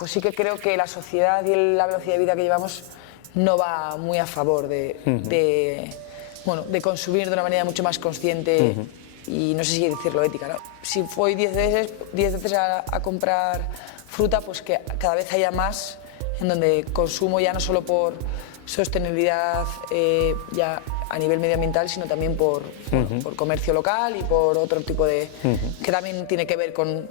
pues sí que creo que la sociedad y la velocidad de vida que llevamos no va muy a favor de consumir de una manera mucho más consciente y no sé si decirlo ética, ¿no? Si voy 10 veces a comprar fruta, pues que cada vez haya más en donde consumo ya no solo por sostenibilidad ya a nivel medioambiental, sino también por comercio local y por otro tipo de... que también tiene que ver con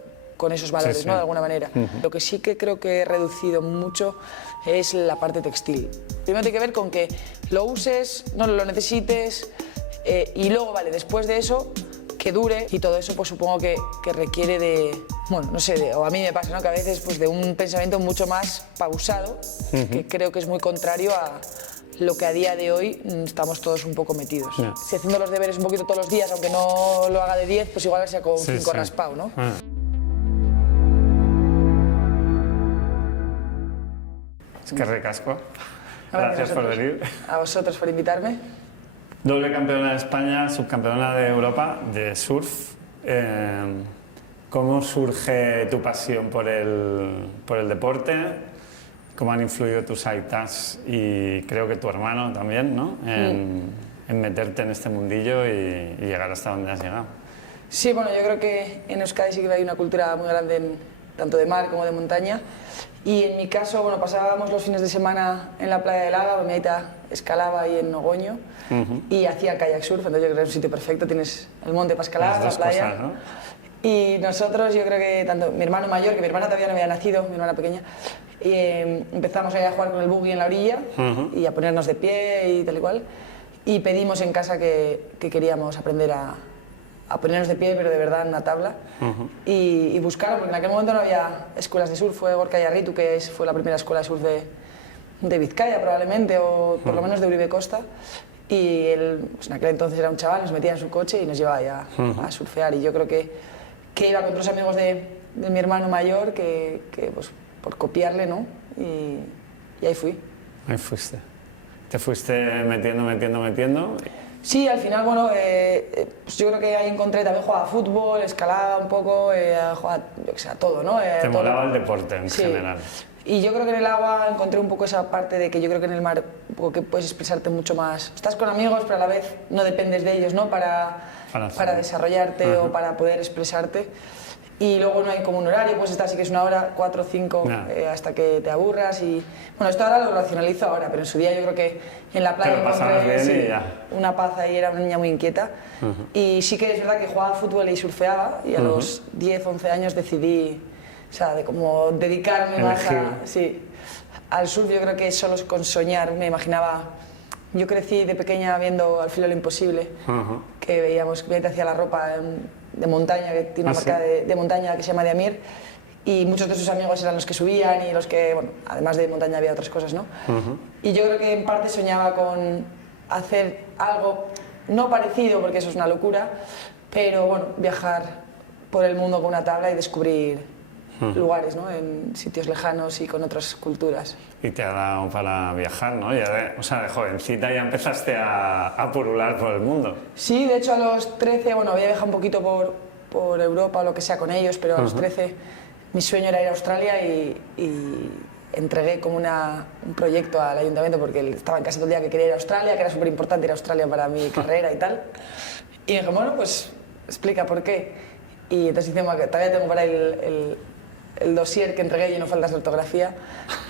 esos valores, sí, sí. ¿no? De alguna manera. Lo que sí que creo que he reducido mucho es la parte textil. Primero tiene que ver con que lo uses, no lo necesites y luego, vale, después de eso, que dure y todo eso pues supongo que requiere de, bueno, no sé, o a mí me pasa, ¿no? Que a veces pues de un pensamiento mucho más pausado, que creo que es muy contrario a lo que a día de hoy estamos todos un poco metidos. Si haciendo los deberes un poquito todos los días, aunque no lo haga de 10, pues igual sea con 5 raspado, ¿no? Es que ricasco. Gracias por venir. A vosotros por invitarme. Doble campeona de España, subcampeona de Europa de surf. ¿Cómo surge tu pasión por el deporte? ¿Cómo han influido tus aitas y creo que tu hermano también, ¿no? En meterte en este mundillo y llegar hasta donde has llegado? Sí, bueno, yo creo que en Euskadi sí que hay una cultura muy grande tanto de mar como de montaña. Y en mi caso, bueno, pasábamos los fines de semana en la playa de Laga, mi aita escalaba ahí en Nogoño y hacía kayak surf, entonces yo creo que es un sitio perfecto, tienes el monte para escalar, la playa. Cosas, ¿no? Y nosotros, yo creo que tanto mi hermano mayor, que mi hermana todavía no había nacido, mi hermana pequeña, y, empezamos a jugar con el buggy en la orilla y a ponernos de pie y tal y cual. Y pedimos en casa que queríamos aprender a ponernos de pie, pero de verdad en una tabla, y buscarlo, porque en aquel momento no había escuelas de surf. Fue Gorka Yarritu, que fue la primera escuela de surf de Vizcaya probablemente, o por lo menos de Uribe Costa, y él, pues en aquel entonces era un chaval, nos metía en su coche y nos llevaba ya a surfear, y yo creo que iba con otros amigos de mi hermano mayor, que pues por copiarle, ¿no? Y ahí fui. Ahí fuiste. Te fuiste metiendo. Sí, al final, bueno, pues yo creo que ahí encontré, también jugaba fútbol, escalaba un poco, jugaba, yo que sé, a todo, ¿no? Te molaba el deporte en general. Y yo creo que en el agua encontré un poco esa parte de que yo creo que en el mar un poco que puedes expresarte mucho más. Estás con amigos, pero a la vez no dependes de ellos, ¿no? Para desarrollarte o para poder expresarte. Y luego no hay como un horario, pues estar sí que es 1 hora, 4 o 5, hasta que te aburras. Y bueno, esto ahora lo racionalizo ahora, pero en su día yo creo que en la playa encontré una paz ahí, era una niña muy inquieta. Y sí que es verdad que jugaba fútbol y surfeaba, y a los 10, 11 años decidí, o sea, de como dedicarme más al surf. Yo creo que solo con soñar me imaginaba. Yo crecí de pequeña viendo Al filo de lo imposible, que veíamos que hacía la ropa de montaña, que tiene una marca de montaña que se llama de Amir, y muchos de sus amigos eran los que subían y los que, bueno, además de montaña había otras cosas, ¿no? Y yo creo que en parte soñaba con hacer algo no parecido, porque eso es una locura, pero bueno, viajar por el mundo con una tabla y descubrir lugares, ¿no? En sitios lejanos y con otras culturas. Y te ha dado para viajar, ¿no? O sea, de jovencita ya empezaste a purular por el mundo. Sí, de hecho a los 13, bueno, había viajado un poquito por Europa o lo que sea con ellos, pero a los 13 mi sueño era ir a Australia y entregué como un proyecto al ayuntamiento, porque estaba en casa todo el día que quería ir a Australia, que era súper importante ir a Australia para mi carrera y tal. Y dije, bueno, pues explica por qué. Y entonces hicimos que todavía tengo para el dossier que entregué lleno de faltas de ortografía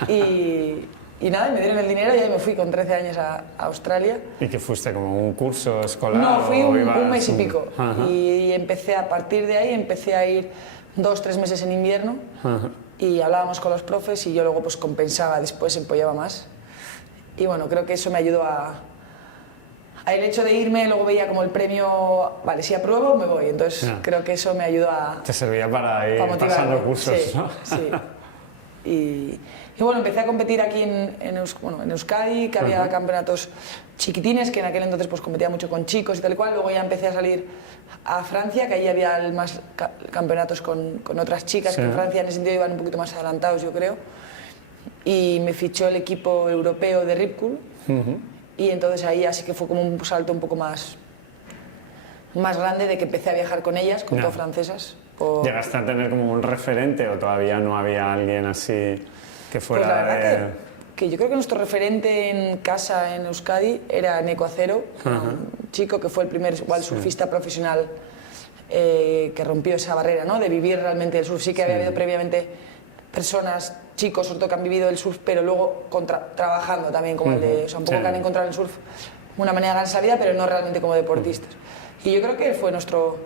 y nada, me dieron el dinero y ahí me fui con 13 años a Australia. ¿Y que fuiste como un curso escolar? No, fui un mes y pico. Y empecé, a partir de ahí, empecé a ir 2 o 3 meses en invierno y hablábamos con los profes y yo luego pues compensaba, después empollaba más. Y bueno, creo que eso me ayudó el hecho de irme, luego veía como el premio, vale, si apruebo me voy, entonces creo que eso me ayudó a... Te servía para ir pasando cursos, ¿no? Sí. Y bueno, empecé a competir aquí en Euskadi, que había campeonatos chiquitines, que en aquel entonces pues competía mucho con chicos y tal y cual. Luego ya empecé a salir a Francia, que allí había más campeonatos con otras chicas, que en Francia en ese sentido iban un poquito más adelantados, yo creo. Y me fichó el equipo europeo de Ripcool. Y entonces ahí así que fue como un salto un poco más grande, de que empecé a viajar con ellas, con todas francesas, ¿Llegaste a tener como un referente o todavía no había alguien así que fuera pues la verdad que yo creo que nuestro referente en casa en Euskadi era Neko Acero, un chico que fue el primer surfista profesional que rompió esa barrera, ¿no? De vivir realmente el surf. Sí que había habido previamente personas, chicos sobre todo, que han vivido el surf, pero luego trabajando también como el de, o sea, un poco que han encontrado en el surf una manera de ganarse la vida, pero no realmente como deportistas. Y yo creo que él fue nuestro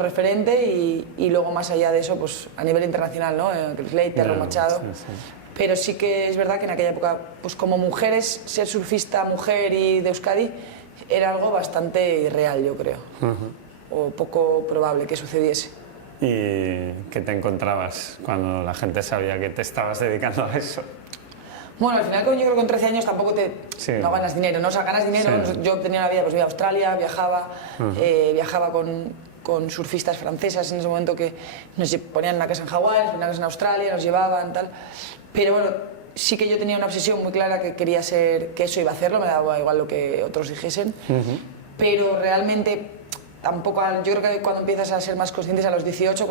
referente y luego más allá de eso, pues a nivel internacional, ¿no? Chris Slater, Ron Machado. Pero sí que es verdad que en aquella época, pues como mujeres, ser surfista mujer y de Euskadi era algo bastante irreal, yo creo. O poco probable que sucediese. ¿Y qué te encontrabas cuando la gente sabía que te estabas dedicando a eso? Bueno, al final yo creo que con 13 años tampoco no ganas dinero, ¿no? O sea, ganas dinero, yo tenía una vida, pues iba a Australia, viajaba con surfistas francesas en ese momento que nos ponían una casa en Hawái, nos ponían una casa en Australia, nos llevaban, tal. Pero bueno, sí que yo tenía una obsesión muy clara que quería que eso iba a hacerlo, me daba igual lo que otros dijesen, pero realmente tampoco, yo creo que cuando empiezas a ser más conscientes a los 18,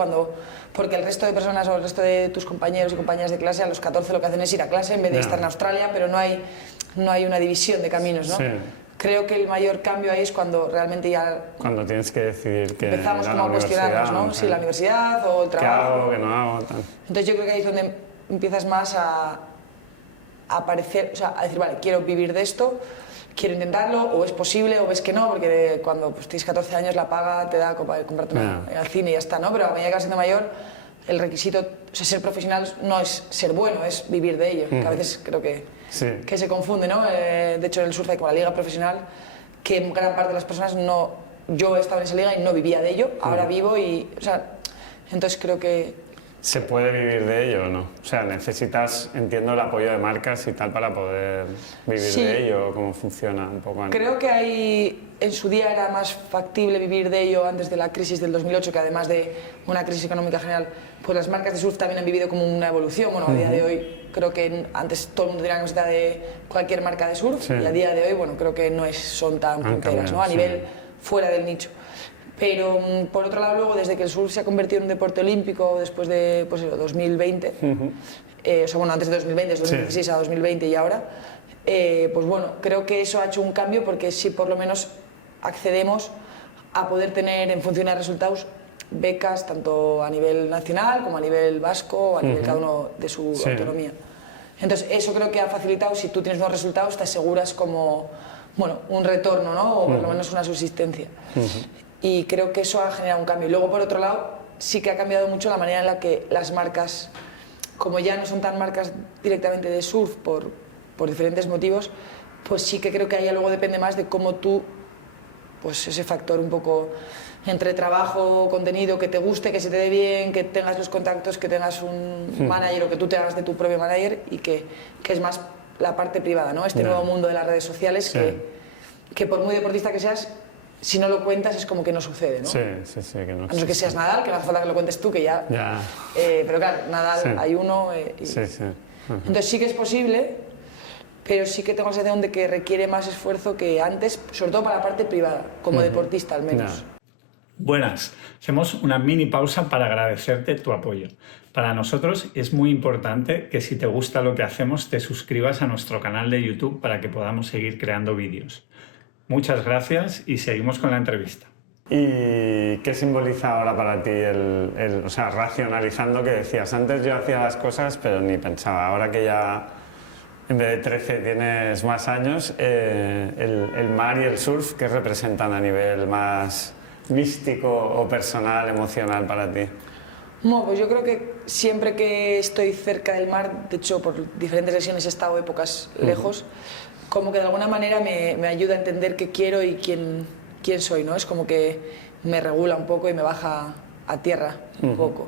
porque el resto de personas o el resto de tus compañeros y compañeras de clase a los 14 lo que hacen es ir a clase en vez de estar en Australia, pero no hay una división de caminos, ¿no? Creo que el mayor cambio ahí es cuando realmente ya... Cuando tienes que decidir que empezamos como a cuestionarnos, ¿no? Si la universidad o el trabajo... ¿Qué hago, qué no hago? Tal. Entonces yo creo que ahí es donde empiezas más a aparecer, o sea, a decir, vale, quiero vivir de esto, quiero intentarlo, o es posible, o ves que no, porque cuando pues, tienes 14 años la paga te da para comprarte al cine y ya está, ¿no? Pero a medida que vas siendo mayor, el requisito, o sea, ser profesional no es ser bueno, es vivir de ello, que a veces creo que se confunde, ¿no? De hecho, en el surf hay como la liga profesional, que gran parte de las personas no... Yo estaba en esa liga y no vivía de ello, ahora vivo y... O sea, entonces creo que... ¿Se puede vivir de ello o no? O sea, necesitas, entiendo, el apoyo de marcas y tal para poder vivir de ello, ¿cómo funciona un poco? Creo que en su día era más factible vivir de ello antes de la crisis del 2008, que además de una crisis económica general, pues las marcas de surf también han vivido como una evolución. Bueno, a día de hoy creo que antes todo el mundo tenía la camiseta de cualquier marca de surf y a día de hoy, bueno, creo que no son tan punteras, ¿no? A nivel fuera del nicho. Pero por otro lado, luego, desde que el surf se ha convertido en un deporte olímpico después de 2020, o sea, bueno, antes de 2020, desde 2016 a 2020 y ahora, pues bueno, creo que eso ha hecho un cambio porque sí, por lo menos accedemos a poder tener, en función de resultados, becas tanto a nivel nacional como a nivel vasco, a nivel cada uno de su autonomía. Entonces, eso creo que ha facilitado, si tú tienes buenos resultados, te aseguras como, bueno, un retorno, ¿no? O por lo menos una subsistencia. Y creo que eso ha generado un cambio. Y luego, por otro lado, sí que ha cambiado mucho la manera en la que las marcas, como ya no son tan marcas directamente de surf por diferentes motivos, pues sí que creo que ahí luego depende más de cómo tú, pues ese factor un poco entre trabajo, contenido, que te guste, que se te dé bien, que tengas los contactos, que tengas un manager o que tú te hagas de tu propio manager y que es más la parte privada, ¿no? Este nuevo mundo de las redes sociales que por muy deportista que seas, si no lo cuentas es como que no sucede, ¿no? Sí, que no. A no ser que seas Nadal, que no hace falta que lo cuentes tú, que ya... pero claro, Nadal hay uno... Entonces sí que es posible, pero sí que tengo la sensación de que requiere más esfuerzo que antes, sobre todo para la parte privada, como deportista al menos. Buenas, hacemos una mini pausa para agradecerte tu apoyo. Para nosotros es muy importante que si te gusta lo que hacemos te suscribas a nuestro canal de YouTube para que podamos seguir creando vídeos. Muchas gracias y seguimos con la entrevista. ¿Y qué simboliza ahora para ti o sea, racionalizando que decías, antes yo hacía las cosas pero ni pensaba, ahora que ya en vez de 13 tienes más años, el mar y el surf, ¿qué representan a nivel más místico o personal, emocional para ti? No, pues yo creo que siempre que estoy cerca del mar, de hecho por diferentes lesiones he estado épocas lejos, como que de alguna manera me ayuda a entender qué quiero y quién soy, ¿no? Es como que me regula un poco y me baja a tierra un poco.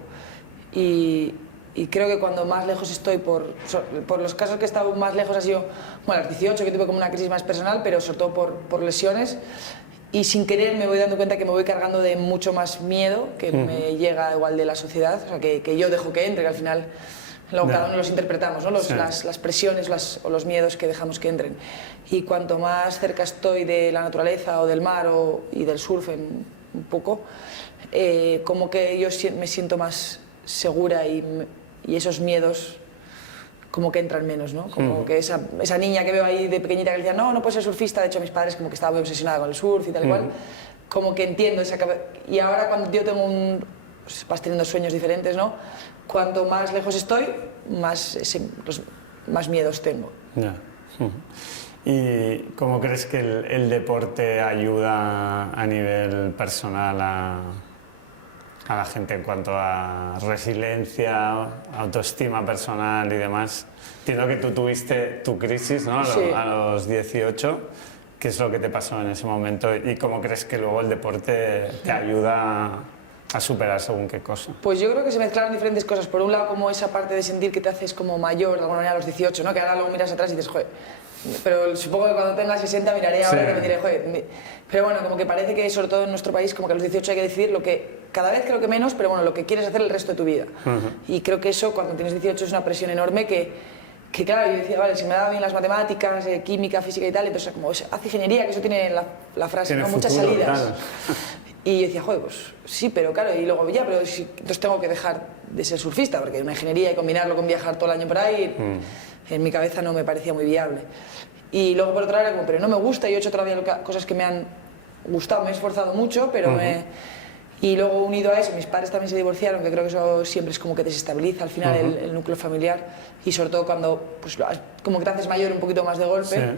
Y creo que cuando más lejos estoy, por los casos que he estado más lejos ha sido, bueno, a los 18 que tuve como una crisis más personal, pero sobre todo por lesiones, y sin querer me voy dando cuenta que me voy cargando de mucho más miedo que me llega igual de la sociedad, o sea, que yo dejo que entre, que al final... Luego cada uno los interpretamos, ¿no? Las presiones o los miedos que dejamos que entren. Y cuanto más cerca estoy de la naturaleza o del mar y del surf un poco, como que yo me siento más segura y esos miedos como que entran menos, ¿no? Como que esa niña que veo ahí de pequeñita que decía, no, no puedes ser surfista, de hecho mis padres como que estaban muy obsesionados con el surf y tal y cual, como que entiendo esa y ahora cuando yo tengo pues vas teniendo sueños diferentes, ¿no? Cuanto más lejos estoy, más miedos tengo. Ya. ¿Y cómo crees que el deporte ayuda a nivel personal a la gente en cuanto a resiliencia, autoestima personal y demás? Entiendo que tú tuviste tu crisis, ¿no? Sí. A los 18. ¿Qué es lo que te pasó en ese momento? ¿Y cómo crees que luego el deporte te ayuda a superar según qué cosa? Pues yo creo que se mezclaron diferentes cosas. Por un lado, como esa parte de sentir que te haces como mayor, de alguna manera a los 18, ¿no? Que ahora luego miras atrás y dices, joder, pero supongo que cuando tenga 60 miraré ahora y me diré, joder. Pero bueno, como que parece que, sobre todo en nuestro país, como que a los 18 hay que decidir lo que, cada vez creo que menos, pero bueno, lo que quieres hacer el resto de tu vida. Y creo que eso, cuando tienes 18, es una presión enorme que claro, yo decía, vale, si me daban bien las matemáticas, química, física y tal, entonces como haz ingeniería, que eso tiene la frase, tiene ¿no? futuro, Muchas salidas. Claro. Y yo decía, joder, pues sí, pero claro, y luego ya, pero entonces tengo que dejar de ser surfista, porque una ingeniería y combinarlo con viajar todo el año por ahí, en mi cabeza no me parecía muy viable. Y luego por otro lado era como, pero no me gusta, yo he hecho todavía cosas que me han gustado, me he esforzado mucho, pero Y luego unido a eso, mis padres también se divorciaron, que creo que eso siempre es como que desestabiliza al final el núcleo familiar, y sobre todo cuando pues, como que te haces mayor un poquito más de golpe.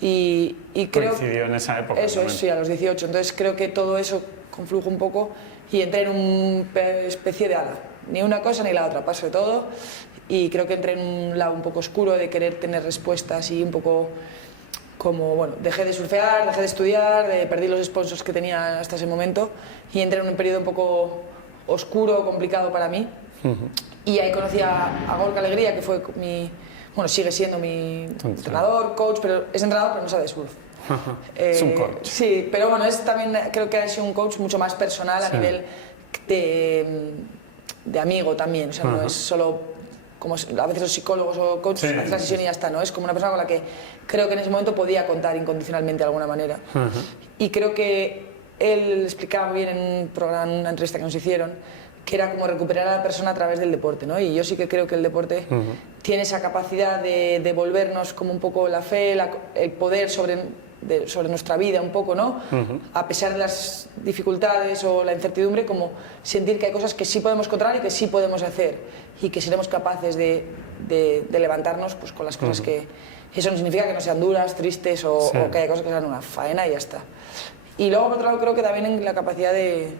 Sí. Y creo coincidió en esa época. Eso también. es, sí, a los 18. Entonces creo que todo eso conflujo un poco y entré en una especie de ala. Ni una cosa ni la otra, paso de todo. Y creo que entré en un lado un poco oscuro de querer tener respuestas y un poco como, bueno, dejé de surfear, dejé de estudiar, perdí los sponsors que tenía hasta ese momento y entré en un periodo un poco oscuro, complicado para mí. Y ahí conocí a Gorka Alegría, que fue bueno, sigue siendo mi entrenador, coach, pero es entrenador pero no sabe de surf. Es un coach. Sí, pero bueno, también creo que ha sido un coach mucho más personal a nivel de amigo también, o sea, no es solo como a veces los psicólogos o coaches hacen la sesión y ya está, ¿no? Es como una persona con la que creo que en ese momento podía contar incondicionalmente de alguna manera. Y creo que él explicaba muy bien en un programa, en una entrevista que nos hicieron, que era como recuperar a la persona a través del deporte, ¿no? Y yo sí que creo que el deporte tiene esa capacidad de devolvernos como un poco la fe, el poder sobre nuestra vida un poco, ¿no? A pesar de las dificultades o la incertidumbre, como sentir que hay cosas que sí podemos controlar y que sí podemos hacer y que seremos capaces de levantarnos pues, con las cosas que... Eso no significa que no sean duras, tristes o que haya cosas que sean una faena y ya está. Y luego, por otro lado, creo que también en la capacidad de...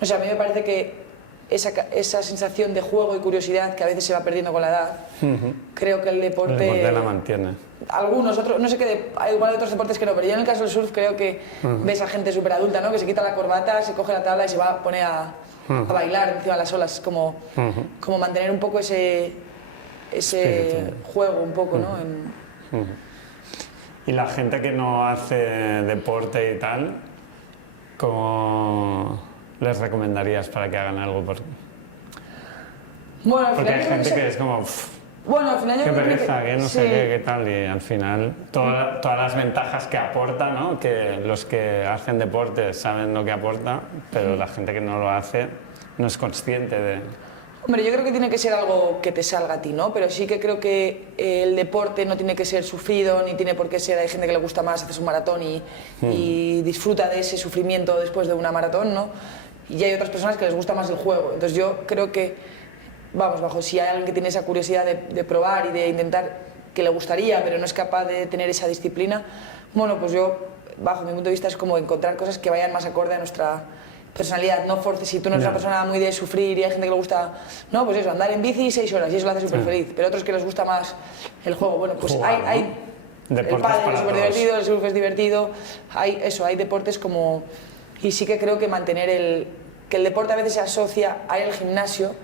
No sé, a mí me parece que esa sensación de juego y curiosidad que a veces se va perdiendo con la edad, creo que el deporte... El deporte la mantiene. Algunos, otros, no sé qué, hay igual de otros deportes que no, pero yo en el caso del surf creo que ves a gente súper adulta, ¿no? Que se quita la corbata, se coge la tabla y se va a poner a bailar encima de las olas, como mantener un poco ese juego un poco, ¿no? Y la gente que no hace deporte y tal, ¿cómo les recomendarías para que hagan algo? Bueno, al porque final hay gente que es como... Bueno, al final yo qué creo pereza, que no sé qué tal, y al final todas las ventajas que aporta, ¿no? Que los que hacen deporte saben lo que aporta, pero la gente que no lo hace no es consciente de... Hombre, yo creo que tiene que ser algo que te salga a ti, ¿no? Pero sí que creo que el deporte no tiene que ser sufrido, ni tiene por qué ser... Hay gente que le gusta más, haces un maratón y disfruta de ese sufrimiento después de una maratón, ¿no? Y hay otras personas que les gusta más el juego. Entonces yo creo que, vamos, si hay alguien que tiene esa curiosidad de probar y de intentar, que le gustaría, pero no es capaz de tener esa disciplina, bueno, pues yo, bajo mi punto de vista, es como encontrar cosas que vayan más acorde a nuestra personalidad, no forces. Si tú no eres una persona muy de sufrir y hay gente que le gusta, no, pues eso, andar en bici 6 horas y eso lo hace súper feliz, pero otros que les gusta más el juego, bueno, pues hay el pádel es súper divertido, el surf es divertido, hay deportes como... Y sí que creo que mantener que el deporte a veces se asocia al gimnasio,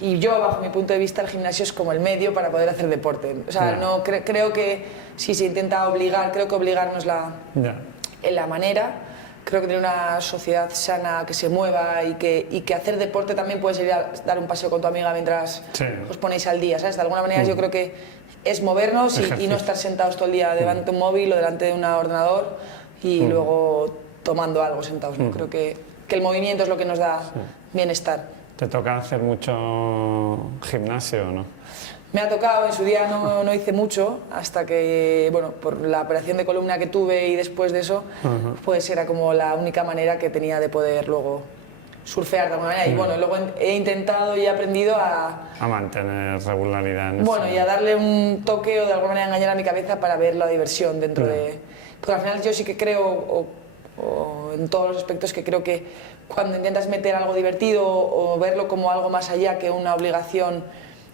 y yo, bajo mi punto de vista, el gimnasio es como el medio para poder hacer deporte. O sea, no creo que si se intenta obligar, creo que obligar no es la manera. Creo que tener una sociedad sana, que se mueva y que hacer deporte también puedes ir a dar un paseo con tu amiga mientras os ponéis al día, ¿sabes? De alguna manera yo creo que es movernos y no estar sentados todo el día delante de un móvil o delante de un ordenador y luego tomando algo sentados, ¿no? Creo que el movimiento es lo que nos da bienestar. ¿Te toca hacer mucho gimnasio o no? Me ha tocado, en su día no hice mucho, hasta que, bueno, por la operación de columna que tuve y después de eso, pues era como la única manera que tenía de poder luego surfear de alguna manera. Y bueno, luego he intentado y he aprendido a mantener regularidad en bueno, eso. Y a darle un toque o de alguna manera engañar a mi cabeza para ver la diversión dentro de... Porque al final yo sí que creo, o en todos los aspectos, que creo que cuando intentas meter algo divertido o verlo como algo más allá que una obligación,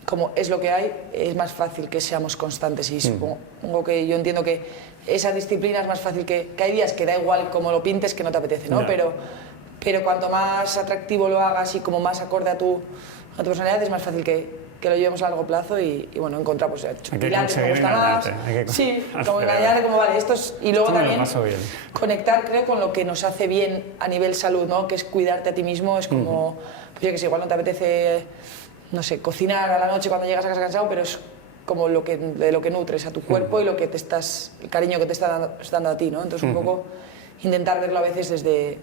como es lo que hay, es más fácil que seamos constantes. Y supongo que yo entiendo que esa disciplina es más fácil que hay días que da igual cómo lo pintes, que no te apetece, ¿no? Pero cuanto más atractivo lo hagas y como más acorde a tu personalidad, es más fácil que lo llevemos a largo plazo y bueno, encontrar pues pilares que me gusta más. Sí, como engañar, como vale, esto es... Y luego también conectar, creo, con lo que nos hace bien a nivel salud, ¿no? Que es cuidarte a ti mismo, es como, pues yo que sé, igual no te apetece, no sé, cocinar a la noche cuando llegas a casa cansado, pero es como de lo que nutres a tu cuerpo y lo que el cariño que te está dando a ti, ¿no? Entonces un poco intentar verlo a veces desde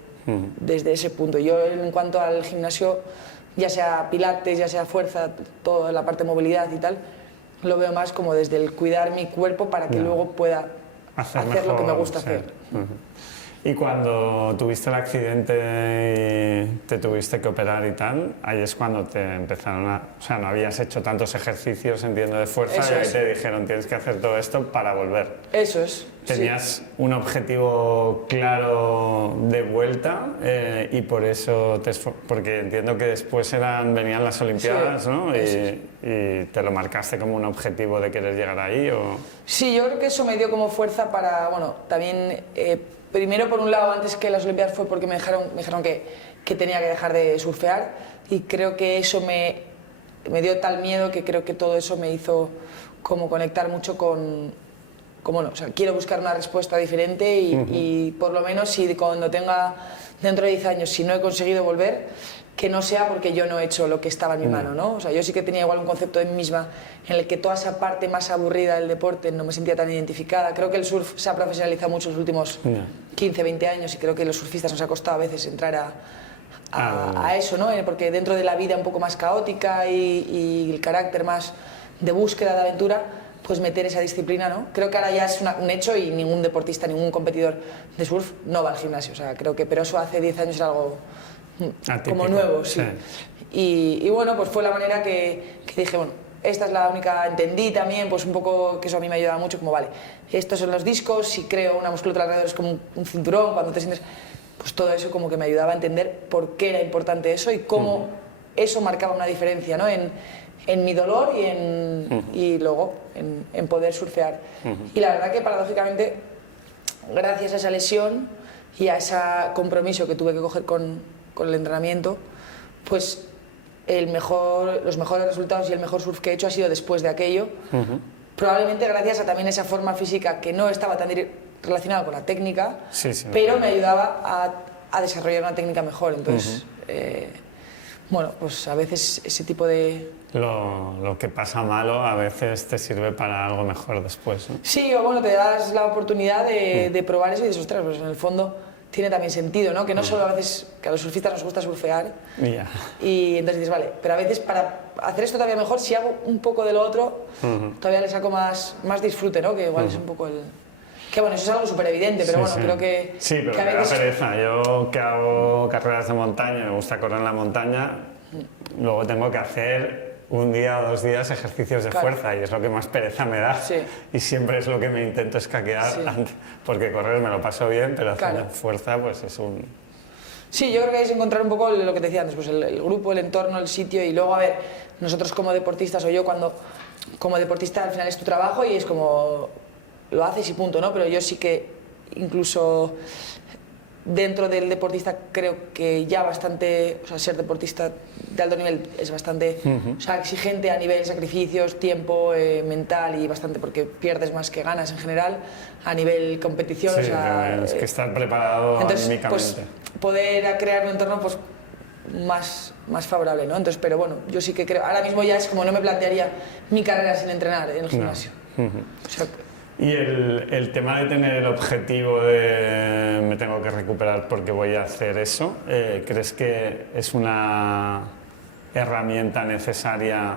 ese punto. Yo en cuanto al gimnasio, ya sea pilates, ya sea fuerza, toda la parte de movilidad y tal, lo veo más como desde el cuidar mi cuerpo para que luego pueda hacer mejor, lo que me gusta hacer. Y cuando tuviste el accidente y te tuviste que operar y tal, ahí es cuando te empezaron o sea, no habías hecho tantos ejercicios, entiendo, de fuerza, y ahí te dijeron, tienes que hacer todo esto para volver. Eso es. Tenías un objetivo claro de vuelta y por eso, porque entiendo que después venían las Olimpiadas, ¿no? Y te lo marcaste como un objetivo de querer llegar ahí, ¿o? Sí, yo creo que eso me dio como fuerza para, bueno, también... primero, por un lado, antes que las Olimpiadas fue porque me dijeron que tenía que dejar de surfear, y creo que eso me dio tal miedo que creo que todo eso me hizo como conectar mucho con bueno, o sea, quiero buscar una respuesta diferente y por lo menos si cuando tenga dentro de 10 años, si no he conseguido volver, que no sea porque yo no he hecho lo que estaba en mi mano, ¿no? O sea, yo sí que tenía igual un concepto de mí misma en el que toda esa parte más aburrida del deporte no me sentía tan identificada. Creo que el surf se ha profesionalizado mucho en los últimos 15, 20 años y creo que a los surfistas nos ha costado a veces entrar a eso, ¿no? Porque dentro de la vida un poco más caótica y el carácter más de búsqueda de aventura, pues meter esa disciplina, ¿no? Creo que ahora ya es un hecho y ningún deportista, ningún competidor de surf no va al gimnasio, o sea, creo que, pero eso hace 10 años era algo como nuevo, sí. Y bueno, pues fue la manera que dije, bueno, esta es la única, entendí también, pues un poco que eso a mí me ayudaba mucho, como vale, estos son los discos, si creo una musculatura alrededor es como un cinturón, cuando te sientes, pues todo eso como que me ayudaba a entender por qué era importante eso y cómo eso marcaba una diferencia, ¿no? En mi dolor y luego en poder surfear. Y la verdad que paradójicamente, gracias a esa lesión y a ese compromiso que tuve que coger con el entrenamiento, pues los mejores resultados y el mejor surf que he hecho ha sido después de aquello, probablemente gracias a también esa forma física que no estaba tan relacionada con la técnica, pero me ayudaba a desarrollar una técnica mejor. Entonces, bueno, pues a veces ese tipo de... Lo que pasa malo a veces te sirve para algo mejor después, ¿no? Sí, o bueno, te das la oportunidad de probar eso y dices, ostras, pues en el fondo tiene también sentido, ¿no? Que no solo a veces, que a los surfistas nos gusta surfear, y entonces dices, vale, pero a veces para hacer esto todavía mejor, si hago un poco de lo otro, todavía le saco más disfrute, ¿no? Que igual es un poco el... Que bueno, eso es algo súper evidente, pero bueno, creo que... Sí, pero que me da pereza. Yo que hago carreras de montaña, me gusta correr en la montaña, luego tengo que hacer un día o 2 días ejercicios de fuerza y es lo que más pereza me da. Y siempre es lo que me intento escaquear, porque correr me lo paso bien, pero hacer fuerza pues es un... Sí, yo creo que es encontrar un poco lo que te decía antes, pues el grupo, el entorno, el sitio, y luego, a ver, nosotros como deportistas, o yo como deportista al final es tu trabajo y es como lo haces y punto, ¿no? Pero yo sí que incluso dentro del deportista creo que ya bastante, o sea, ser deportista de alto nivel es bastante o sea, exigente a nivel sacrificios, tiempo, mental y bastante, porque pierdes más que ganas en general a nivel competición. Sí, o sea, es que estar preparado anímicamente. Pues, poder crear un entorno pues, más favorable, ¿no? Entonces, pero bueno, yo sí que creo, ahora mismo ya es como no me plantearía mi carrera sin entrenar en el gimnasio. O sea, Y el tema de tener el objetivo de me tengo que recuperar porque voy a hacer eso, ¿crees que es una herramienta necesaria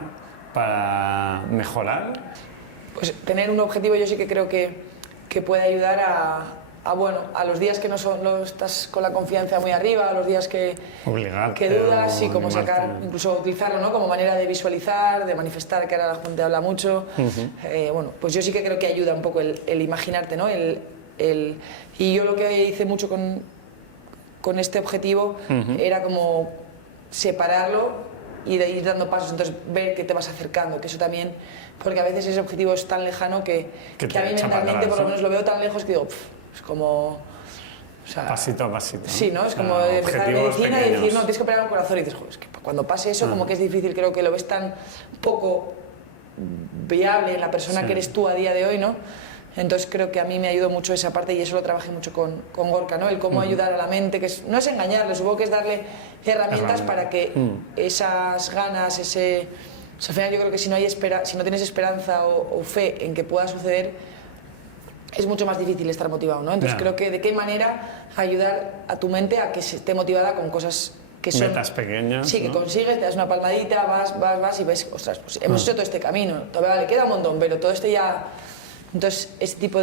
para mejorar? Pues tener un objetivo yo sí que creo que puede ayudar a los días que no estás con la confianza muy arriba, a los días que dudas y como sacar, incluso utilizarlo, ¿no? Como manera de visualizar, de manifestar, que ahora la gente habla mucho. Bueno, pues yo sí que creo que ayuda un poco el imaginarte, ¿no? Y yo lo que hice mucho con este objetivo era como separarlo y de ir dando pasos, entonces ver que te vas acercando, que eso también, porque a veces ese objetivo es tan lejano que a mí mentalmente por lo menos lo veo tan lejos que digo, es como... O sea, pasito a pasito. Sí, ¿no? Es como empezar medicina y decir, no, tienes que operar el corazón y dices, joder, es que cuando pase eso como que es difícil, creo que lo ves tan poco viable en la persona que eres tú a día de hoy, ¿no? Entonces creo que a mí me ayudó mucho esa parte y eso lo trabajé mucho con Gorka, ¿no? El cómo ayudar a la mente, que no es engañarle, supongo que es darle herramientas para que esas ganas, al final yo creo que si no tienes esperanza o fe en que pueda suceder, es mucho más difícil estar motivado, ¿no? Entonces creo que de qué manera ayudar a tu mente a que se esté motivada con cosas que son... Metas pequeñas, sí, ¿no? Que consigues, te das una palmadita, vas y ves, ostras, pues hemos hecho todo este camino, todavía le queda un montón, pero todo esto ya... Entonces, ese tipo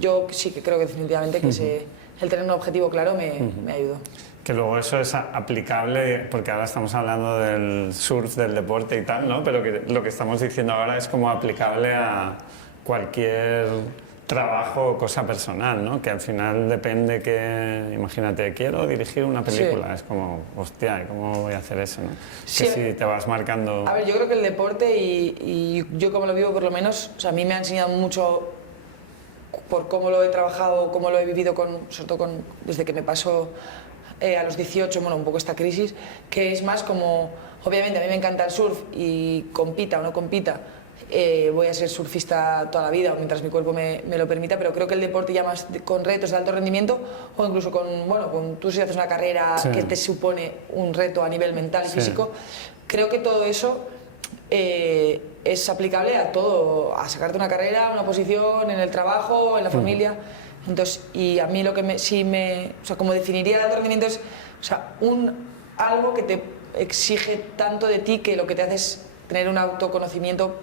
yo sí que creo que definitivamente que el tener un objetivo claro me ayudó. Que luego eso es aplicable, porque ahora estamos hablando del surf, del deporte y tal, ¿no? Pero que lo que estamos diciendo ahora es como aplicable a cualquier trabajo o cosa personal, ¿no? Que al final depende que, imagínate, quiero dirigir una película, es como, hostia, ¿cómo voy a hacer eso, no? Sí. Que si te vas marcando... A ver, yo creo que el deporte y yo como lo vivo por lo menos, o sea, a mí me ha enseñado mucho por cómo lo he trabajado, cómo lo he vivido, sobre todo desde que me pasó a los 18, bueno, un poco esta crisis, que es más como, obviamente a mí me encanta el surf y compita o no compita, voy a ser surfista toda la vida o mientras mi cuerpo me lo permita, pero creo que el deporte ya más con retos de alto rendimiento o incluso tú si haces una carrera que te supone un reto a nivel mental y físico, creo que todo eso es aplicable a todo, a sacarte una carrera, una posición, en el trabajo, en la familia. Entonces, y a mí lo que o sea, como definiría el alto rendimiento es, o sea, algo que te exige tanto de ti que lo que te hace es tener un autoconocimiento.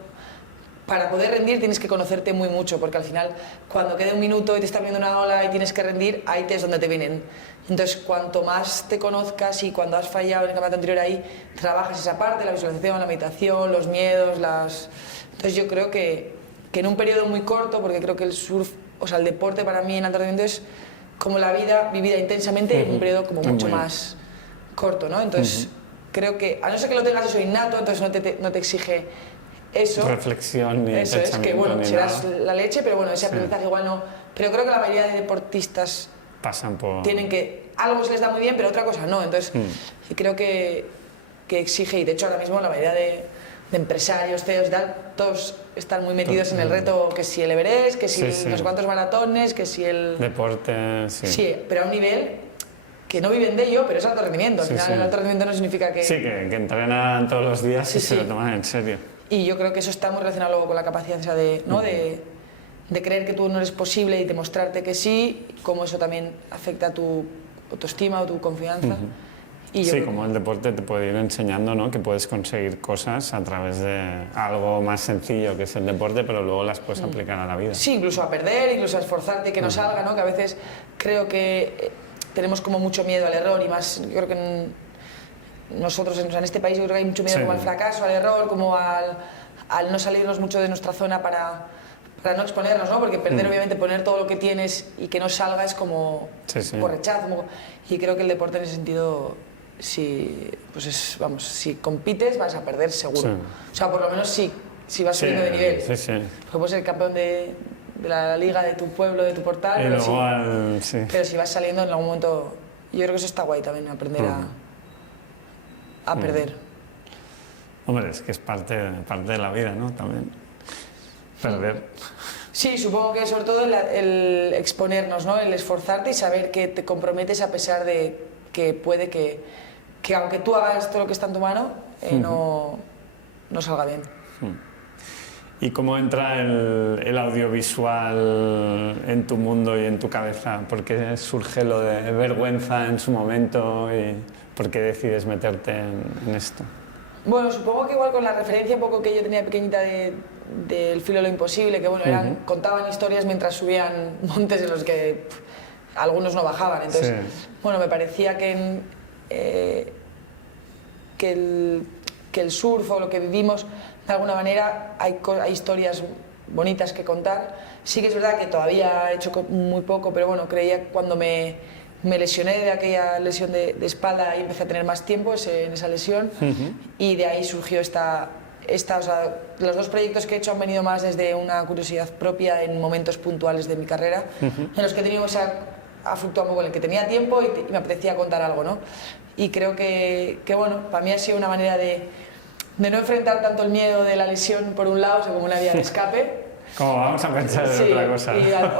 Para poder rendir tienes que conocerte muy mucho, porque al final cuando queda un minuto y te está viendo una ola y tienes que rendir, ahí es donde te vienen. Entonces, cuanto más te conozcas y cuando has fallado en el campeonato anterior ahí, trabajas esa parte, la visualización, la meditación, los miedos, Entonces yo creo que en un periodo muy corto, porque creo que el surf, o sea, el deporte para mí en alto rendimiento es como la vida vivida intensamente en un periodo como mucho más corto, ¿no? Entonces creo que, a no ser que lo tengas eso innato, entonces no te exige eso. Reflexión ni eso es, que bueno, serás la leche, pero bueno, ese aprendizaje igual no. Pero creo que la mayoría de deportistas pasan por... tienen que... Algo se les da muy bien, pero otra cosa no. Entonces, creo que exige, y de hecho ahora mismo la mayoría de empresarios, CEOs, todos están muy metidos en el reto, que si el Everest, que si no sé cuántos maratones, que si el... Deporte, Sí, pero a un nivel que no viven de ello, pero es alto rendimiento. Al final el alto rendimiento no significa que... Sí, que entrenan todos los días y se lo toman en serio. Y yo creo que eso está muy relacionado luego con la capacidad esa de creer que tú no eres posible y demostrarte que sí, cómo eso también afecta a tu autoestima o tu confianza. Y sí, como el deporte te puede ir enseñando, ¿no? Que puedes conseguir cosas a través de algo más sencillo que es el deporte, pero luego las puedes aplicar a la vida. Sí, incluso a perder, incluso a esforzarte y que no salga, ¿no? Que a veces creo que tenemos como mucho miedo al error y más, yo creo que nosotros en este país yo creo que hay mucho miedo como al fracaso, al error, como al no salirnos mucho de nuestra zona para no exponernos, ¿no? Porque perder, obviamente, poner todo lo que tienes y que no salga es como por rechazo. Y creo que el deporte en ese sentido, si compites vas a perder seguro. O sea, por lo menos si vas subiendo de nivel. Porque puedes ser campeón de la liga de tu pueblo, de tu portal, pero si vas saliendo en algún momento, yo creo que eso está guay también, aprender a perder. Hombre, es que es parte de la vida, ¿no? También perder. Sí, supongo que sobre todo el exponernos, ¿no? El esforzarte y saber que te comprometes a pesar de que puede que aunque tú hagas todo lo que está en tu mano, no salga bien. ¿Y cómo entra el audiovisual en tu mundo y en tu cabeza? ¿Por qué surge lo de vergüenza en su momento y por qué decides meterte en esto? Bueno, supongo que igual con la referencia un poco que yo tenía pequeñita del Filo de lo Imposible, que bueno, contaban historias mientras subían montes en los que algunos no bajaban. Entonces, bueno, me parecía que el surf o lo que vivimos, de alguna manera hay historias bonitas que contar. Sí que es verdad que todavía he hecho muy poco, pero bueno, creía que cuando me lesioné de aquella lesión de espalda y empecé a tener más tiempo en esa lesión, y de ahí surgió o sea, los dos proyectos que he hecho han venido más desde una curiosidad propia en momentos puntuales de mi carrera, en los que he tenido ha fluctuado un poco, en el que tenía tiempo y me apetecía contar algo, ¿no? Y creo que bueno, para mí ha sido una manera de no enfrentar tanto el miedo de la lesión por un lado, o sea, como una vía de escape. Como vamos a pensar en otra cosa.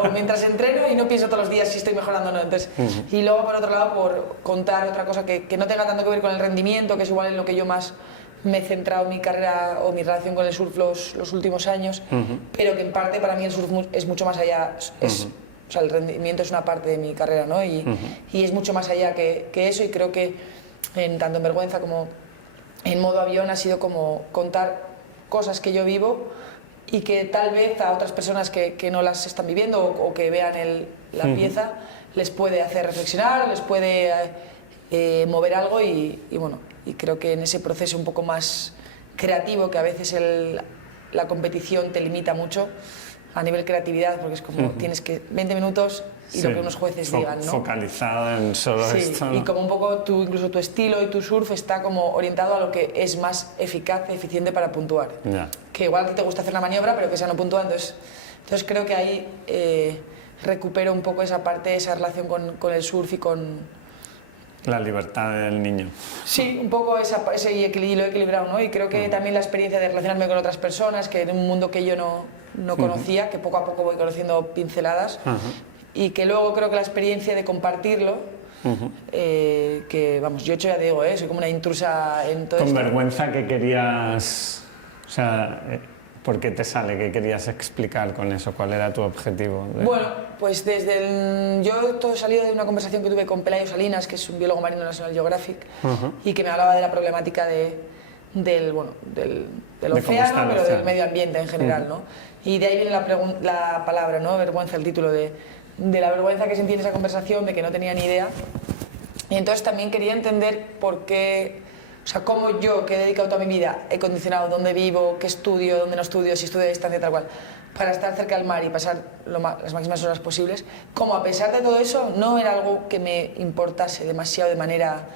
O mientras entreno y no pienso todos los días si estoy mejorando o no. Entonces, y luego por otro lado por contar otra cosa que no tenga tanto que ver con el rendimiento, que es igual en lo que yo más me he centrado mi carrera o mi relación con el surf los últimos años, pero que en parte para mí el surf es mucho más allá. O sea, el rendimiento es una parte de mi carrera, ¿no? Y es mucho más allá que eso, y creo que tanto en Vergüenza como en Modo Avión ha sido como contar cosas que yo vivo y que tal vez a otras personas que no las están viviendo o que vean la pieza les puede hacer reflexionar, les puede mover algo y bueno, y creo que en ese proceso un poco más creativo, que a veces la competición te limita mucho a nivel creatividad, porque es como tienes que 20 minutos y lo que unos jueces digan, ¿no? Focalizado en solo esto, ¿no? Y como un poco incluso tu estilo y tu surf está como orientado a lo que es más eficaz, eficiente para puntuar. Que igual que te gusta hacer la maniobra, pero que sea no puntual, entonces creo que ahí recupero un poco esa parte, esa relación con el surf y con la libertad del niño. Sí, un poco ese equilibrio, lo he equilibrado, ¿no? Y creo que también la experiencia de relacionarme con otras personas, que en un mundo que yo no conocía, que poco a poco voy conociendo pinceladas, y que luego creo que la experiencia de compartirlo, que vamos, yo he hecho, ya digo, soy como una intrusa en todo esto. ¿Con Vergüenza que querías, o sea, por qué te sale, qué querías explicar con eso, cuál era tu objetivo? Bueno, pues yo todo salió de una conversación que tuve con Pelayo Salinas, que es un biólogo marino de National Geographic, y que me hablaba de la problemática del océano, pero del medio ambiente en general, ¿no? Y de ahí viene la palabra, ¿no? Vergüenza, el título de la vergüenza que sentí en esa conversación, de que no tenía ni idea. Y entonces también quería entender por qué, o sea, cómo yo, que he dedicado toda mi vida, he condicionado dónde vivo, qué estudio, dónde no estudio, si estudio a distancia, tal cual, para estar cerca del mar y pasar las máximas horas posibles, como a pesar de todo eso no era algo que me importase demasiado de manera...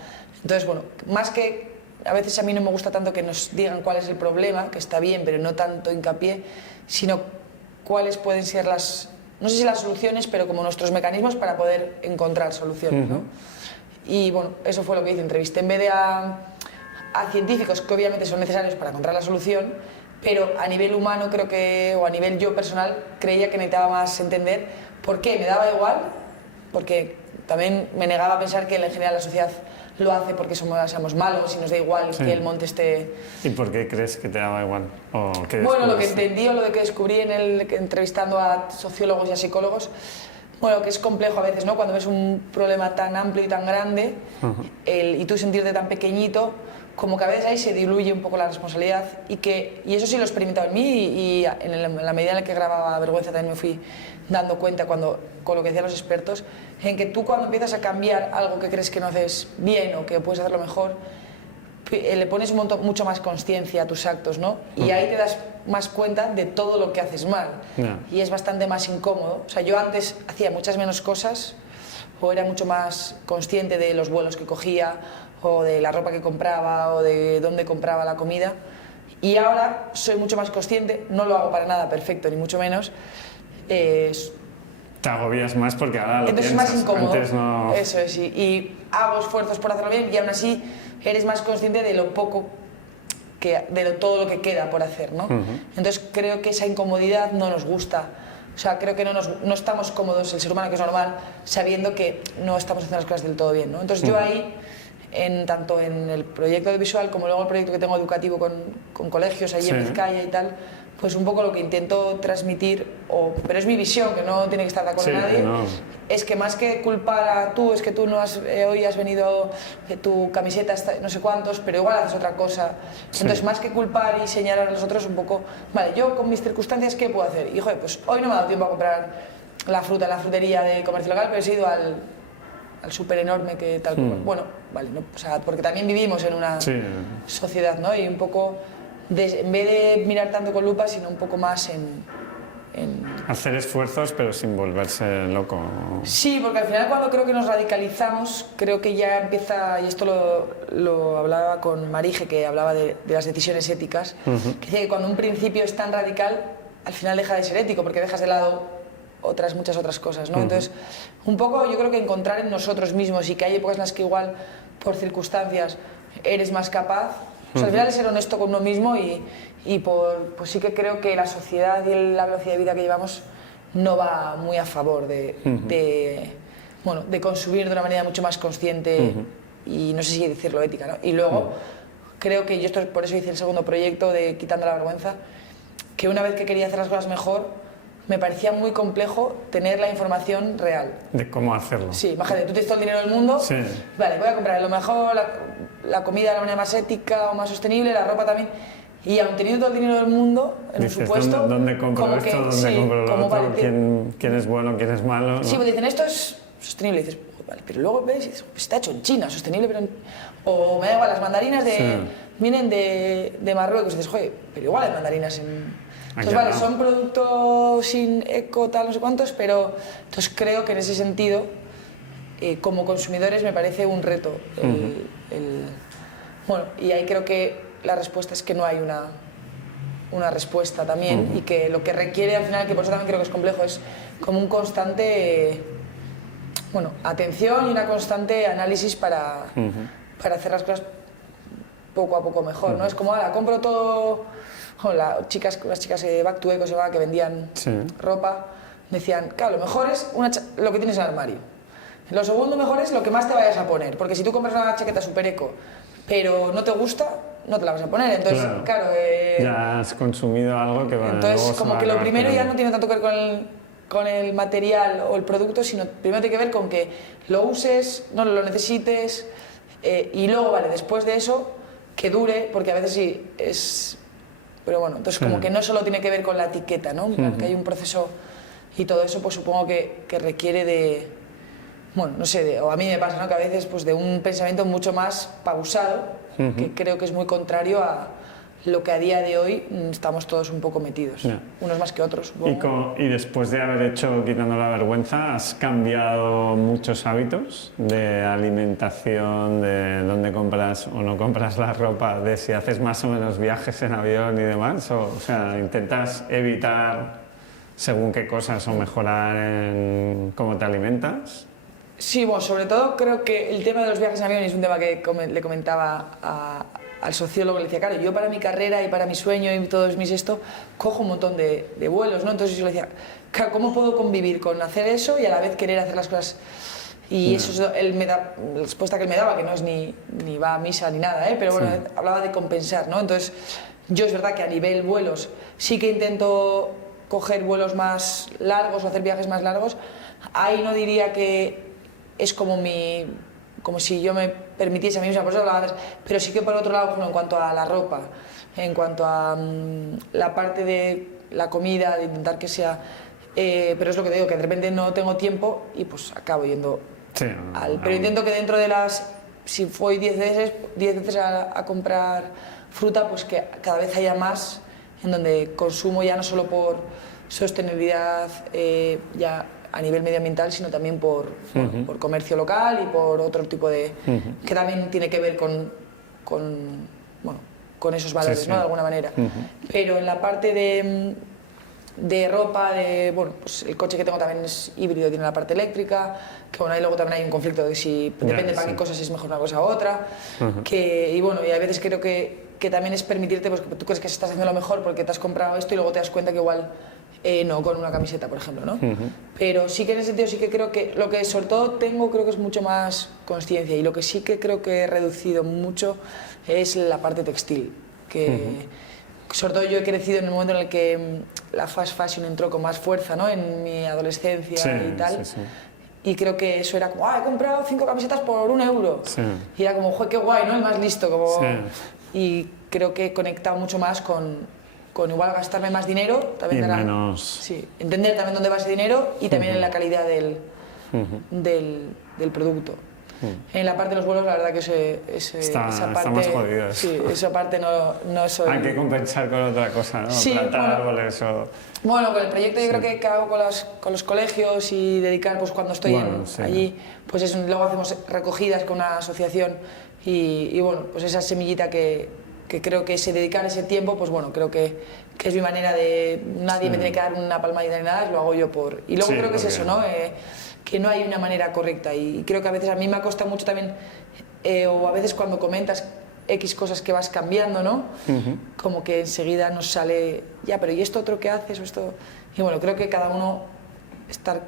Entonces, bueno, más que... A veces a mí no me gusta tanto que nos digan cuál es el problema, que está bien, pero no tanto hincapié, sino cuáles pueden ser no sé si las soluciones, pero como nuestros mecanismos para poder encontrar soluciones, ¿no? Y bueno, eso fue lo que hice, entrevisté en vez de a científicos que obviamente son necesarios para encontrar la solución, pero a nivel humano creo que, o a nivel yo personal, creía que necesitaba más entender por qué me daba igual, porque también me negaba a pensar que en general la sociedad lo hace porque seamos malos y nos da igual que el monte esté... ¿Y por qué crees que te daba igual? Bueno, lo que entendí o lo que descubrí entrevistando a sociólogos y a psicólogos, bueno, que es complejo a veces, ¿no? Cuando ves un problema tan amplio y tan grande y tú sentirte tan pequeñito, como que a veces ahí se diluye un poco la responsabilidad y eso sí lo he experimentado en mí y en la medida en la que grababa Vergüenza también me fui dando cuenta con lo que decían los expertos, en que tú cuando empiezas a cambiar algo que crees que no haces bien o que puedes hacerlo mejor, le pones mucho más conciencia a tus actos, ¿no? Y ahí te das más cuenta de todo lo que haces mal y es bastante más incómodo. O sea, yo antes hacía muchas menos cosas o era mucho más consciente de los vuelos que cogía o de la ropa que compraba o de dónde compraba la comida, y ahora soy mucho más consciente, no lo hago para nada perfecto ni mucho menos. Te agobias más porque ahora lo entonces piensas. Es más incómodo. Antes no... Eso es, y hago esfuerzos por hacerlo bien y aún así eres más consciente de lo poco todo lo que queda por hacer, ¿no? Entonces creo que esa incomodidad no nos gusta. O sea, creo que no estamos cómodos, el ser humano, que es normal, sabiendo que no estamos haciendo las cosas del todo bien, ¿no? Entonces yo ahí tanto en el proyecto audiovisual como luego el proyecto que tengo educativo con colegios allí en Vizcaya y tal, pues un poco lo que intento transmitir, pero es mi visión, que no tiene que estar de acuerdo nadie, es que más que culpar a tú, es que tú no hoy has venido, tu camiseta está no sé cuántos, pero igual haces otra cosa. Entonces, más que culpar y señalar a los otros, un poco, vale, yo con mis circunstancias, ¿qué puedo hacer? Y, joder, pues hoy no me ha dado tiempo a comprar la fruta en la frutería de comercio local, pero he ido al súper enorme que tal. Bueno, vale, no, o sea, porque también vivimos en una sociedad, ¿no? Y un poco, en vez de mirar tanto con lupa, sino un poco más en hacer esfuerzos, pero sin volverse loco. Sí, porque al final cuando creo que nos radicalizamos, creo que ya empieza, y esto lo hablaba con Marije, que hablaba de las decisiones éticas, que decía que cuando un principio es tan radical, al final deja de ser ético, porque dejas de lado muchas otras cosas, ¿no? Entonces, un poco yo creo que encontrar en nosotros mismos, y que hay épocas en las que igual, por circunstancias, eres más capaz. O sea, al final es ser honesto con uno mismo pues sí que creo que la sociedad y la velocidad de vida que llevamos no va muy a favor de consumir de una manera mucho más consciente y no sé si decirlo ética, ¿no? Y luego creo que yo por eso hice el segundo proyecto de Quitando la Vergüenza, que una vez que quería hacer las cosas mejor, me parecía muy complejo tener la información real. De cómo hacerlo. Sí, imagínate, tú tienes todo el dinero del mundo, vale, voy a comprar lo mejor, la comida de la manera más ética o más sostenible, la ropa también, y aun teniendo todo el dinero del mundo, en un supuesto... ¿Dónde compro esto? ¿Dónde compro lo otro? Vale, ¿Quién es bueno? ¿Quién es malo? ¿No? Sí, pues dicen, esto es sostenible, y dices, vale, pero luego ves y dices, está hecho en China, sostenible, pero... O me da igual, las mandarinas vienen de Marruecos, y dices, joder, pero igual hay mandarinas en... Entonces, vale, son productos sin eco, tal, no sé cuántos, pero entonces creo que en ese sentido, como consumidores, me parece un reto. Bueno, y ahí creo que la respuesta es que no hay una respuesta también, y que lo que requiere al final, que por eso también creo que es complejo, es como un constante, atención y una constante análisis para hacer las cosas poco a poco mejor, ¿no? Es como, compro todo... Las chicas de Back to Eco que vendían ropa, decían, claro, lo mejor es lo que tienes en el armario. Lo segundo mejor es lo que más te vayas a poner, porque si tú compras una chaqueta super eco, pero no te gusta, no te la vas a poner. Entonces, claro... ya has consumido algo que va... Entonces, como que lo primero ya no tiene tanto que ver con el material o el producto, sino primero tiene que ver con que lo uses, no lo necesites, y luego, vale, después de eso, que dure, porque a veces sí es... Pero bueno, entonces como que no solo tiene que ver con la etiqueta, ¿no? Que hay un proceso y todo eso, pues supongo que requiere de... Bueno, no sé, o a mí me pasa, ¿no? Que a veces pues de un pensamiento mucho más pausado, que creo que es muy contrario a lo que a día de hoy estamos todos un poco metidos, unos más que otros. Y después de haber hecho Quitando la Vergüenza, ¿has cambiado muchos hábitos de alimentación, de dónde compras o no compras la ropa, de si haces más o menos viajes en avión y demás? O sea, ¿intentas evitar según qué cosas o mejorar en cómo te alimentas? Sí, bueno, sobre todo creo que el tema de los viajes en avión es un tema que le comentaba al sociólogo, le decía, claro, yo para mi carrera y para mi sueño y todos cojo un montón de vuelos, ¿no? Entonces yo le decía, claro, ¿cómo puedo convivir con hacer eso y a la vez querer hacer las cosas? Y eso es la respuesta que él me daba, que no es ni va a misa ni nada, pero bueno, hablaba de compensar, ¿no? Entonces yo es verdad que a nivel vuelos sí que intento coger vuelos más largos o hacer viajes más largos. Ahí no diría que es como si yo me permitiese a mí misma, por eso hablaba antes, pero sí que por otro lado, en cuanto a la ropa, en cuanto a la parte de la comida, de intentar que sea... pero es lo que te digo, que de repente no tengo tiempo y pues acabo yendo pero intento que dentro de si fui 10 veces a comprar fruta, pues que cada vez haya más en donde consumo ya no solo por sostenibilidad ya a nivel medioambiental, sino también por comercio local y por otro tipo de... que también tiene que ver con esos valores, ¿no? De alguna manera. Pero en la parte de ropa, pues el coche que tengo también es híbrido, tiene la parte eléctrica, que ahí luego también hay un conflicto de si depende para qué cosas es mejor una cosa u otra, y a veces creo que también es permitirte, pues que tú crees que estás haciendo lo mejor porque te has comprado esto y luego te das cuenta que igual no con una camiseta, por ejemplo, ¿no? Pero sí que en ese sentido sí que creo que lo que sobre todo tengo creo que es mucho más consciencia, y lo que sí que creo que he reducido mucho es la parte textil, que sobre todo yo he crecido en el momento en el que la fast fashion entró con más fuerza, ¿no? En mi adolescencia y tal. Y creo que eso era como, he comprado 5 camisetas por €1. Y era como, qué guay, ¿no? El más listo. Como... Y creo que he conectado mucho más con igual gastarme más dinero, también entender también dónde va ese dinero y también en la calidad del producto. En la parte de los vuelos, la verdad que esa parte... Estamos jodidos. Sí, esa parte no soy... Hay que compensar con otra cosa, ¿no? Sí, plantar árboles o... Bueno, con el proyecto yo creo que hago con los colegios y dedicar, pues cuando estoy allí, pues luego hacemos recogidas con una asociación y bueno, pues esa semillita que creo que dedicar ese tiempo, pues bueno, creo que es mi manera de... Nadie me tiene que dar una palmadita ni nada, lo hago yo por... Y luego creo que es eso, ¿no? Que no hay una manera correcta, y creo que a veces a mí me ha costado mucho también, o a veces cuando comentas X cosas que vas cambiando, ¿no? Como que enseguida nos sale, pero ¿y esto otro que haces? O esto... Y bueno, creo que cada uno estar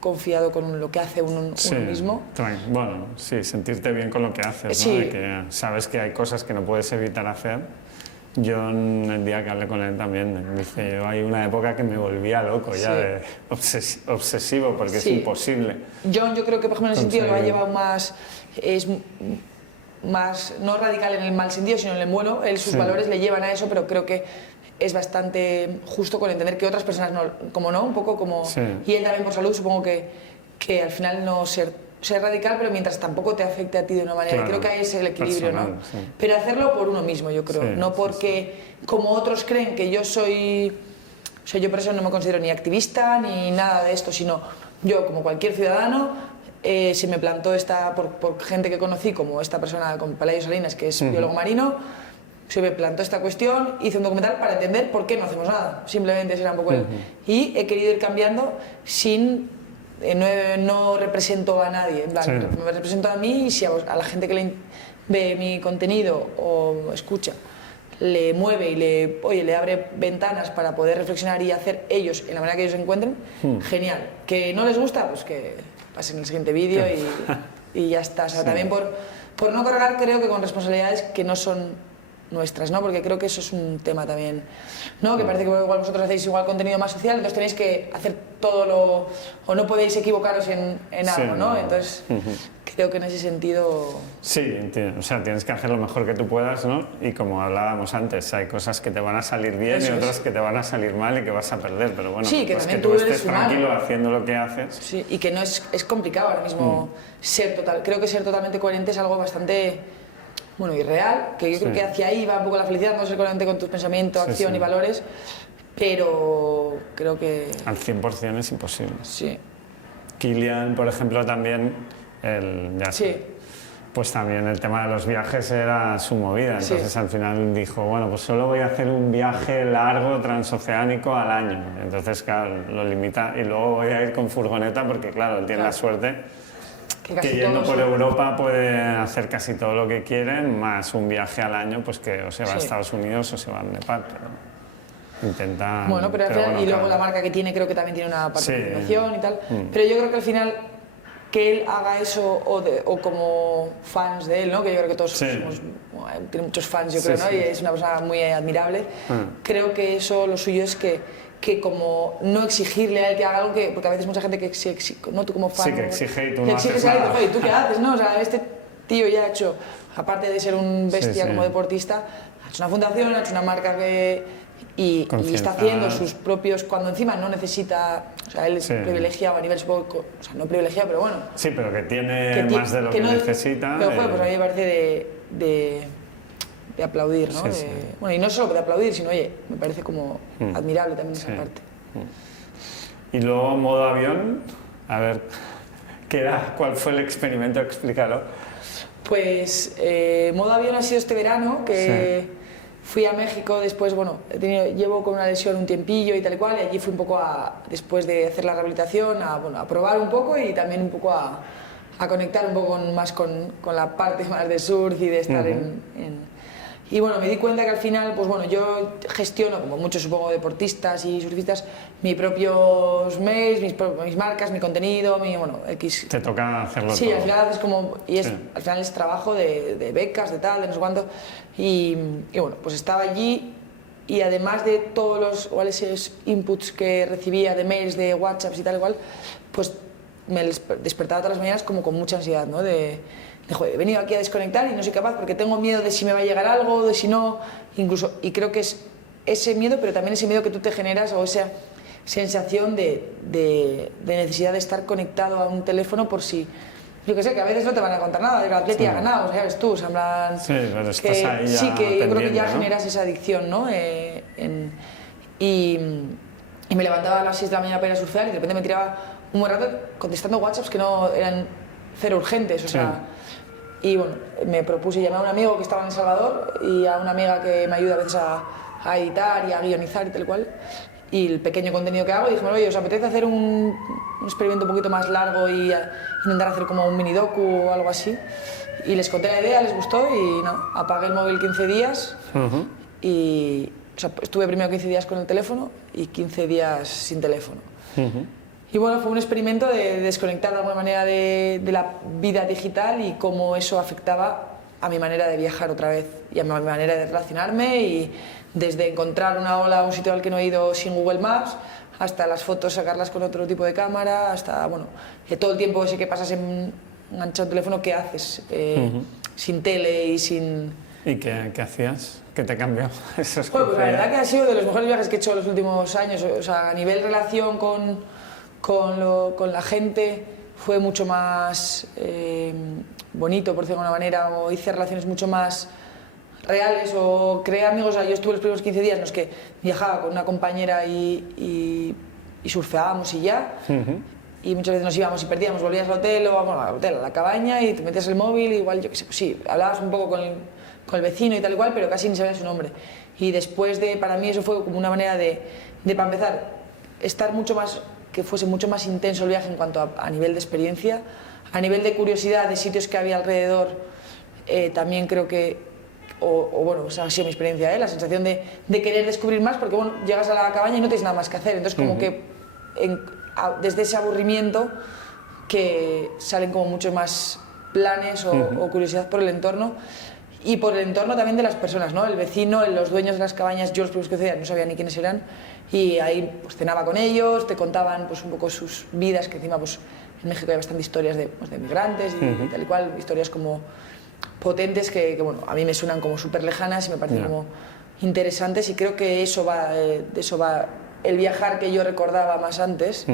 confiado con lo que hace uno mismo. Bueno, sí, sentirte bien con lo que haces, ¿no? De que sabes que hay cosas que no puedes evitar hacer. Yo, en el día que hablé con él también, dice, hay una época que me volvía loco ya, de obsesivo, porque es imposible. Yo creo que, por ejemplo, en ese sentido lo ha llevado más, no radical en el mal sentido, sino en el bueno. Sus valores le llevan a eso, pero creo que es bastante justo con entender que otras personas no, como no, un poco como... Y él también por salud, supongo que al final no ser radical, pero mientras tampoco te afecte a ti de una manera. Creo que hay ese equilibrio, personal, ¿no? Pero hacerlo por uno mismo, yo creo. No porque, como otros creen que yo soy... O sea, yo por eso no me considero ni activista ni nada de esto, sino yo, como cualquier ciudadano, se me plantó por gente que conocí, como esta persona con Pelayo Salinas, que es biólogo marino, se me plantó esta cuestión, hice un documental para entender por qué no hacemos nada. Simplemente ese era un poco Y he querido ir cambiando sin... No represento a nadie, en plan, me represento a mí, y si a la gente que ve mi contenido o escucha le mueve y le abre ventanas para poder reflexionar y hacer ellos en la manera que ellos se encuentren, genial. Que no les gusta, pues que pasen el siguiente vídeo y ya está. O sea, también por no cargar, creo que con responsabilidades que no son nuestras, ¿no? Porque creo que eso es un tema también, ¿no? Que parece que igual vosotros hacéis igual contenido más social, entonces tenéis que hacer o no podéis equivocaros en algo, ¿no? Entonces creo que en ese sentido... Sí, o sea, tienes que hacer lo mejor que tú puedas, ¿no? Y como hablábamos antes, hay cosas que te van a salir bien y otras que te van a salir mal y que vas a perder, pero bueno, que pues que tú estés tranquilo haciendo lo que haces. Sí, y que no es complicado ahora mismo creo que ser totalmente coherente es algo bastante... Bueno, irreal, que yo creo que hacia ahí va un poco la felicidad, no ser coherente con tus pensamientos, acción y valores, pero creo que... Al 100% es imposible. Sí. Kilian, por ejemplo, también, pues también el tema de los viajes era su movida, entonces al final dijo, bueno, pues solo voy a hacer un viaje largo transoceánico al año, entonces claro, lo limita, y luego voy a ir con furgoneta porque claro, él tiene la suerte que yendo por Europa puede hacer casi todo lo que quieren, más un viaje al año, pues que o se va a Estados Unidos o se va a Nepal, pero intenta... Bueno, pero al final, y luego la marca que tiene creo que también tiene una participación y tal, pero yo creo que al final que él haga eso o como fans de él, ¿no? Que yo creo que todos somos, tiene muchos fans, yo creo, ¿no? Y es una persona muy admirable. Creo que eso, lo suyo es que como no exigirle a él que haga algo porque a veces mucha gente que no tú como fan que exige y tú no haces nada. ¿Y tú qué haces? ¿No? O sea, este tío ya ha hecho, aparte de ser un bestia como deportista, ha hecho una fundación, ha hecho una marca y está haciendo sus propios, cuando encima no necesita, o sea, él es privilegiado a nivel, o sea, no privilegiado, pero bueno. Sí, pero que tiene más de lo que necesita. Pero pues a mí me parece de aplaudir, ¿no? Bueno, y no solo de aplaudir, sino, oye, me parece como admirable también esa parte. Y luego, modo avión, a ver, ¿cuál fue el experimento? Explícalo. Pues modo avión ha sido este verano, que fui a México después, bueno, llevo con una lesión un tiempillo y tal y cual, y allí fui un poco después de hacer la rehabilitación, a probar un poco y también un poco a conectar un poco más con la parte más de surf y de estar Y bueno, me di cuenta que al final, pues bueno, yo gestiono, como muchos supongo deportistas y surfistas, mis propios mails, mis marcas, mi contenido, bueno, X. Te toca hacerlo sí, todo. Al final haces como, y al final es trabajo de becas, de tal, de no sé cuánto, y bueno, pues estaba allí y además de todos esos inputs que recibía de mails, de WhatsApps y tal igual, pues me despertaba todas las mañanas como con mucha ansiedad, ¿no? Joder, he venido aquí a desconectar y no soy capaz porque tengo miedo de si me va a llegar algo, de si no, incluso, y creo que es ese miedo, pero también ese miedo que tú te generas o esa sensación de necesidad de estar conectado a un teléfono por si, yo que sé, que a veces no te van a contar nada, el Atleti ha ganado, o sea, ves tú, o sea, en plan, sí, pero estás ahí ya sí, que yo creo que ya ¿no? generas esa adicción, ¿no? Y me levantaba a las 6 de la mañana para ir a surfear y de repente me tiraba un buen rato contestando WhatsApps que no eran cero urgentes, o sea, y bueno, me propuse llamar a un amigo que estaba en El Salvador y a una amiga que me ayuda a veces a editar y a guionizar y tal cual, y el pequeño contenido que hago, y dije, oye, ¿os apetece hacer un experimento un poquito más largo y intentar hacer como un mini docu o algo así? Y les conté la idea, les gustó y no, apagué el móvil 15 días y o sea, estuve primero 15 días con el teléfono y 15 días sin teléfono. Y bueno, fue un experimento de desconectar de alguna manera de la vida digital y cómo eso afectaba a mi manera de viajar otra vez y a mi manera de relacionarme, y desde encontrar una ola a un sitio al que no he ido sin Google Maps, hasta las fotos sacarlas con otro tipo de cámara, hasta, bueno, todo el tiempo ese que pasas enganchado al teléfono, ¿qué haces? Sin tele y sin... ¿Y qué hacías? ¿Qué te cambió? Bueno, pues la verdad que ha sido de los mejores viajes que he hecho en los últimos años, o sea, a nivel relación con la gente fue mucho más bonito, por decirlo de alguna manera, o hice relaciones mucho más reales, o creé amigos. O sea, yo estuve los primeros 15 días en los que viajaba con una compañera y surfeábamos y ya, y muchas veces nos íbamos y perdíamos, volvías al hotel, o bueno, al hotel, a la cabaña, y te metías el móvil, igual, yo qué sé, pues sí, hablabas un poco con el vecino y tal igual, pero casi ni sabías su nombre. Y después para mí eso fue como una manera de para empezar, estar mucho más, que fuese mucho más intenso el viaje en cuanto a nivel de experiencia, a nivel de curiosidad de sitios que había alrededor, también creo que, bueno, o sea, ha sido mi experiencia, la sensación de querer descubrir más, porque bueno, llegas a la cabaña y no tienes nada más que hacer, entonces como que desde ese aburrimiento que salen como muchos más planes o curiosidad por el entorno. Y por el entorno también de las personas, ¿no? El vecino, los dueños de las cabañas, yo los primeros que hacía no sabía ni quiénes eran, y ahí pues cenaba con ellos, te contaban pues un poco sus vidas, que encima pues en México hay bastante historias de migrantes y tal y cual, historias como potentes que bueno, a mí me suenan como súper lejanas y me parecen como interesantes, y creo que de eso va el viajar que yo recordaba más antes,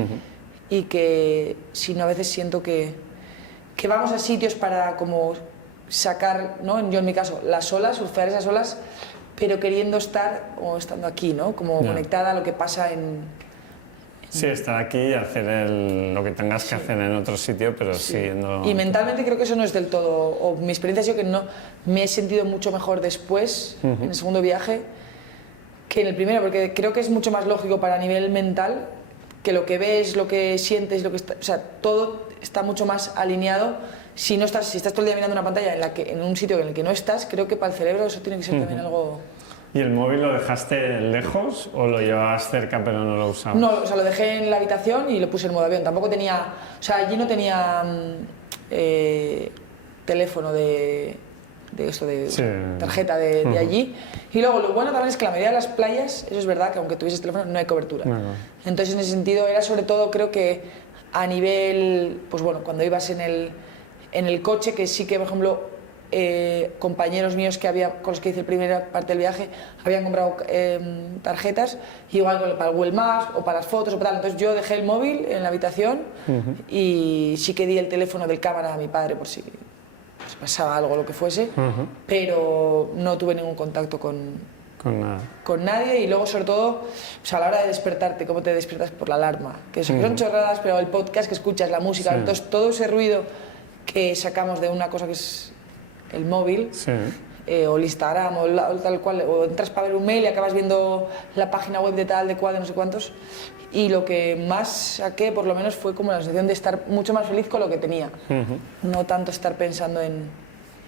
y que si no, a veces siento que vamos a sitios para como sacar, ¿no? Yo en mi caso, las olas, surfear esas olas, pero queriendo estar o estando aquí, ¿no? Como conectada a lo que pasa Sí, estar aquí y hacer lo que tengas que hacer en otro sitio, pero siguiendo... Y mentalmente creo que eso no es del todo, o mi experiencia ha sido que no me he sentido mucho mejor después, en el segundo viaje, que en el primero, porque creo que es mucho más lógico para nivel mental, que lo que ves, lo que sientes, o sea, todo está mucho más alineado. Si estás todo el día mirando una pantalla en un sitio en el que no estás, creo que para el cerebro eso tiene que ser también algo... ¿Y el móvil lo dejaste lejos o lo llevabas cerca pero no lo usabas? No, o sea, lo dejé en la habitación y lo puse en modo avión. Tampoco tenía... O sea, allí no tenía teléfono de tarjeta de allí. Y luego lo bueno también es que la mayoría de las playas, eso es verdad, que aunque tuvieses teléfono no hay cobertura. Entonces en ese sentido era sobre todo, creo que a nivel, pues bueno, cuando ibas en el coche, que sí que, por ejemplo, compañeros míos con los que hice la primera parte del viaje habían comprado tarjetas, igual para el Google Maps o para las fotos o para tal. Entonces yo dejé el móvil en la habitación y sí que di el teléfono del cámara a mi padre por si pasaba algo, lo que fuese, pero no tuve ningún contacto con nadie. Y luego, sobre todo, o sea, a la hora de despertarte, cómo te despiertas por la alarma, que son chorradas, pero el podcast que escuchas, la música, entonces todo ese ruido que sacamos de una cosa que es el móvil, o el Instagram, o tal cual, o entras para ver un mail y acabas viendo la página web de tal, de cual, de no sé cuántos, y lo que más saqué, por lo menos, fue como la sensación de estar mucho más feliz con lo que tenía, no tanto estar pensando en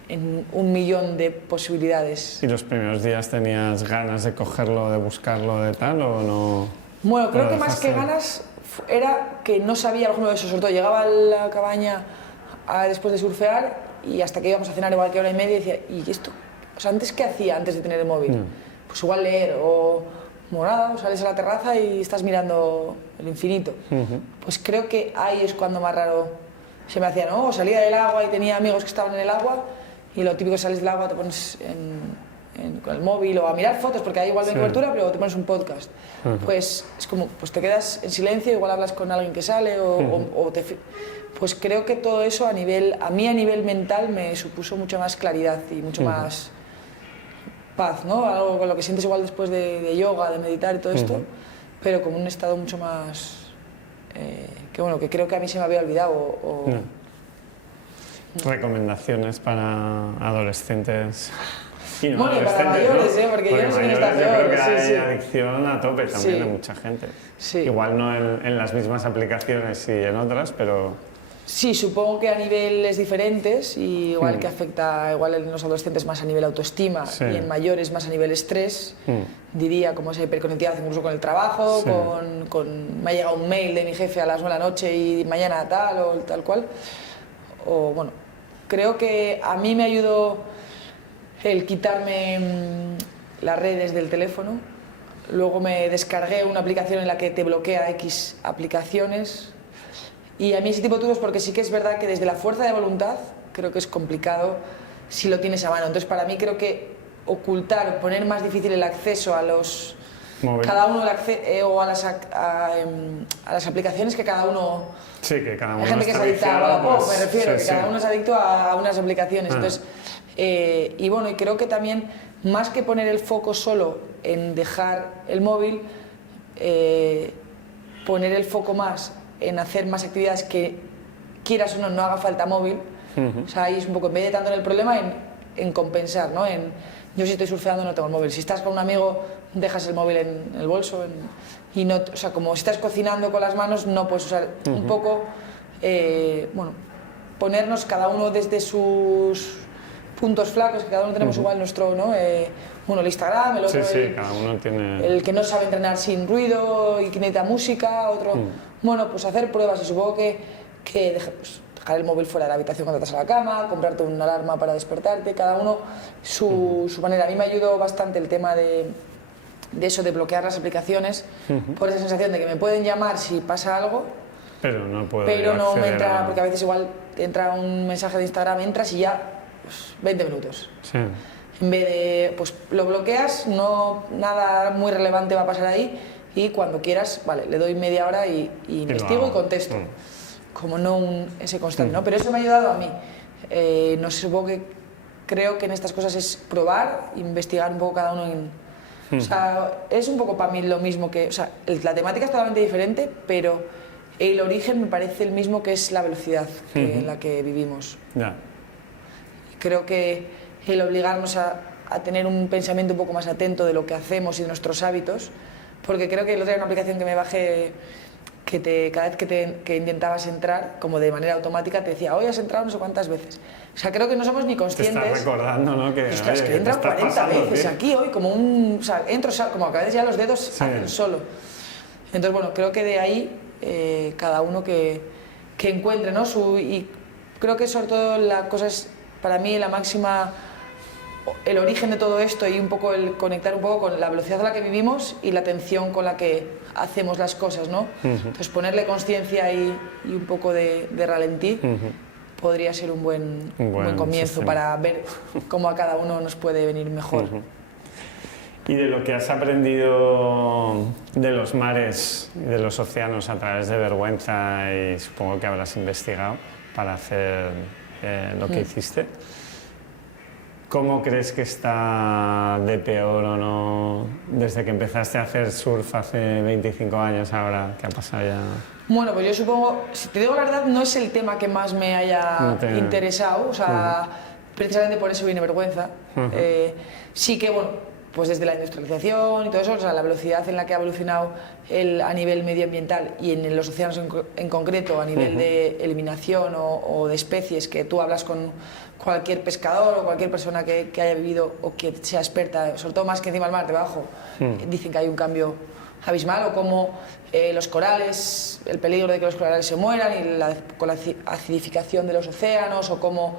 en un millón de posibilidades. ¿Y los primeros días tenías ganas de cogerlo, de buscarlo, de tal, o no? Bueno, creo que más que ganas era que no sabía, por ejemplo, eso, sobre todo llegaba a la cabaña después de surfear y hasta que íbamos a cenar igual que hora y media decía, ¿y esto? O sea, ¿antes qué hacía antes de tener el móvil? Pues igual leer o nada, o sales a la terraza y estás mirando el infinito. Pues creo que ahí es cuando más raro se me hacía, ¿no? O salía del agua y tenía amigos que estaban en el agua y lo típico, sales del agua, te pones con el móvil o a mirar fotos, porque hay igual de cobertura, pero te pones un podcast. Pues es como, pues te quedas en silencio, igual hablas con alguien que sale pues creo que todo eso a mí a nivel mental me supuso mucha más claridad y mucho más paz, ¿no? Algo con lo que sientes igual después de yoga, de meditar y todo esto, pero como un estado mucho más que bueno, que creo que a mí se me había olvidado Recomendaciones para adolescentes y no bueno, adolescentes, para mayores, ¿no? porque yo no sé quién está yo creo que peor, hay adicción a tope también de mucha gente. Igual no en las mismas aplicaciones y en otras, pero... Sí, supongo que a niveles diferentes, y igual que afecta igual en los adolescentes más a nivel autoestima y en mayores más a nivel estrés, diría como esa hiperconectividad incluso con el trabajo, me ha llegado un mail de mi jefe a las 9 de la noche y mañana tal o tal cual. O bueno, creo que a mí me ayudó el quitarme las redes del teléfono, luego me descargué una aplicación en la que te bloquea X aplicaciones. Y a mí ese tipo de trucos, porque sí que es verdad que desde la fuerza de voluntad creo que es complicado si lo tienes a mano. Entonces para mí creo que ocultar, poner más difícil el acceso a los... cada uno o a las aplicaciones que cada uno... Sí, que cada uno hay gente que es adicta a Wallapop, me refiero, que cada uno es adicto a unas aplicaciones. Entonces, y bueno, y creo que también, más que poner el foco solo en dejar el móvil, poner el foco más en hacer más actividades que, quieras o no haga falta móvil. O sea, ahí es un poco, en vez de tanto en el problema, en compensar, ¿no? Yo si estoy surfeando no tengo el móvil. Si estás con un amigo, dejas el móvil en el bolso. Y no, o sea, como si estás cocinando con las manos, no puedes usar un poco... bueno, ponernos cada uno desde sus puntos flacos, que cada uno tenemos igual nuestro, ¿no? Uno el Instagram, el otro cada uno tiene... el que no sabe entrenar sin ruido y que necesita música, otro... Bueno, pues hacer pruebas, y supongo que dejar el móvil fuera de la habitación cuando estás a la cama, comprarte una alarma para despertarte, cada uno su manera. A mí me ayudó bastante el tema de eso, de bloquear las aplicaciones, por esa sensación de que me pueden llamar si pasa algo, pero no puedo me entra, porque a veces igual te entra un mensaje de Instagram, entras y ya, pues, 20 minutos. Sí. En vez de, pues lo bloqueas, nada muy relevante va a pasar ahí, y cuando quieras, vale, le doy media hora y investigo y contesto. Como no ese constante, ¿no? Pero eso me ha ayudado a mí. No sé, supongo que creo que en estas cosas es probar, investigar un poco cada uno o sea, es un poco para mí lo mismo que... O sea, la temática es totalmente diferente, pero el origen me parece el mismo, que es la velocidad en la que vivimos. Creo que el obligarnos a tener un pensamiento un poco más atento de lo que hacemos y de nuestros hábitos, porque creo que el otro día una aplicación que me bajé, que cada vez que intentabas entrar, como de manera automática, te decía, hoy has entrado no sé cuántas veces. O sea, creo que no somos ni conscientes. Te estás recordando, ¿no? Que, ostras, que he entrado 40 veces tío. Aquí hoy, como un... O sea, entro, como que a veces ya los dedos hacen solo. Entonces, bueno, creo que de ahí cada uno que encuentre, ¿no? Y creo que sobre todo la cosa es, para mí, la máxima... el origen de todo esto, y un poco el conectar un poco con la velocidad a la que vivimos y la atención con la que hacemos las cosas, ¿no? Entonces ponerle conciencia y un poco de ralentí podría ser un buen comienzo para ver cómo a cada uno nos puede venir mejor. Y de lo que has aprendido de los mares y de los océanos a través de Vergüenza, y supongo que habrás investigado para hacer lo que hiciste, ¿cómo crees que está de peor o no desde que empezaste a hacer surf hace 25 años ahora, que ha pasado ya? Bueno, pues yo supongo, si te digo la verdad, no es el tema que más me haya interesado, o sea, precisamente por eso viene Vergüenza. Sí que, bueno, pues desde la industrialización y todo eso, o sea, la velocidad en la que ha evolucionado a nivel medioambiental y en los océanos en concreto, a nivel de eliminación o de especies, que tú hablas con cualquier pescador o cualquier persona que haya vivido o que sea experta, sobre todo más que encima del mar, debajo, dicen que hay un cambio abismal, o como los corales, el peligro de que los corales se mueran y con la acidificación de los océanos, o como,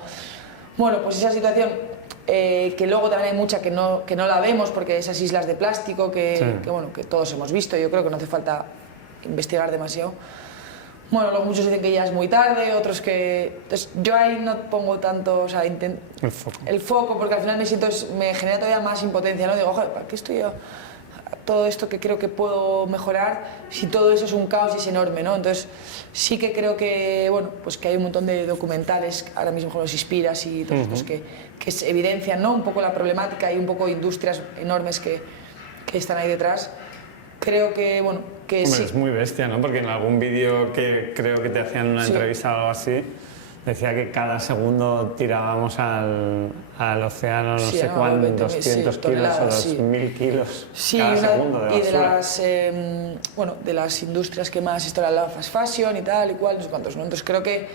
bueno, pues esa situación que luego también hay mucha que no la vemos, porque esas islas de plástico que todos hemos visto, yo creo que no hace falta investigar demasiado. Bueno, luego muchos dicen que ya es muy tarde, otros que... Entonces, yo ahí no pongo tanto, o sea, el foco, porque al final me genera todavía más impotencia, ¿no? Digo, joder, ¿para qué estoy yo? Todo esto que creo que puedo mejorar, si todo eso es un caos y es enorme, ¿no? Entonces, sí que creo que, bueno, pues que hay un montón de documentales, ahora mismo con los Inspiras y todos estos que evidencian, ¿no? Un poco la problemática y un poco industrias enormes que están ahí detrás. Creo que, bueno, que Hombre, sí. Es muy bestia, ¿no? Porque en algún vídeo que creo que te hacían una entrevista o algo así, decía que cada segundo tirábamos al océano no sé cuánto, 200 kilos o 2000 kilos cada segundo de basura. Y de las industrias que más historia, la fast fashion y tal y cual, no sé cuántos, ¿no? Entonces creo que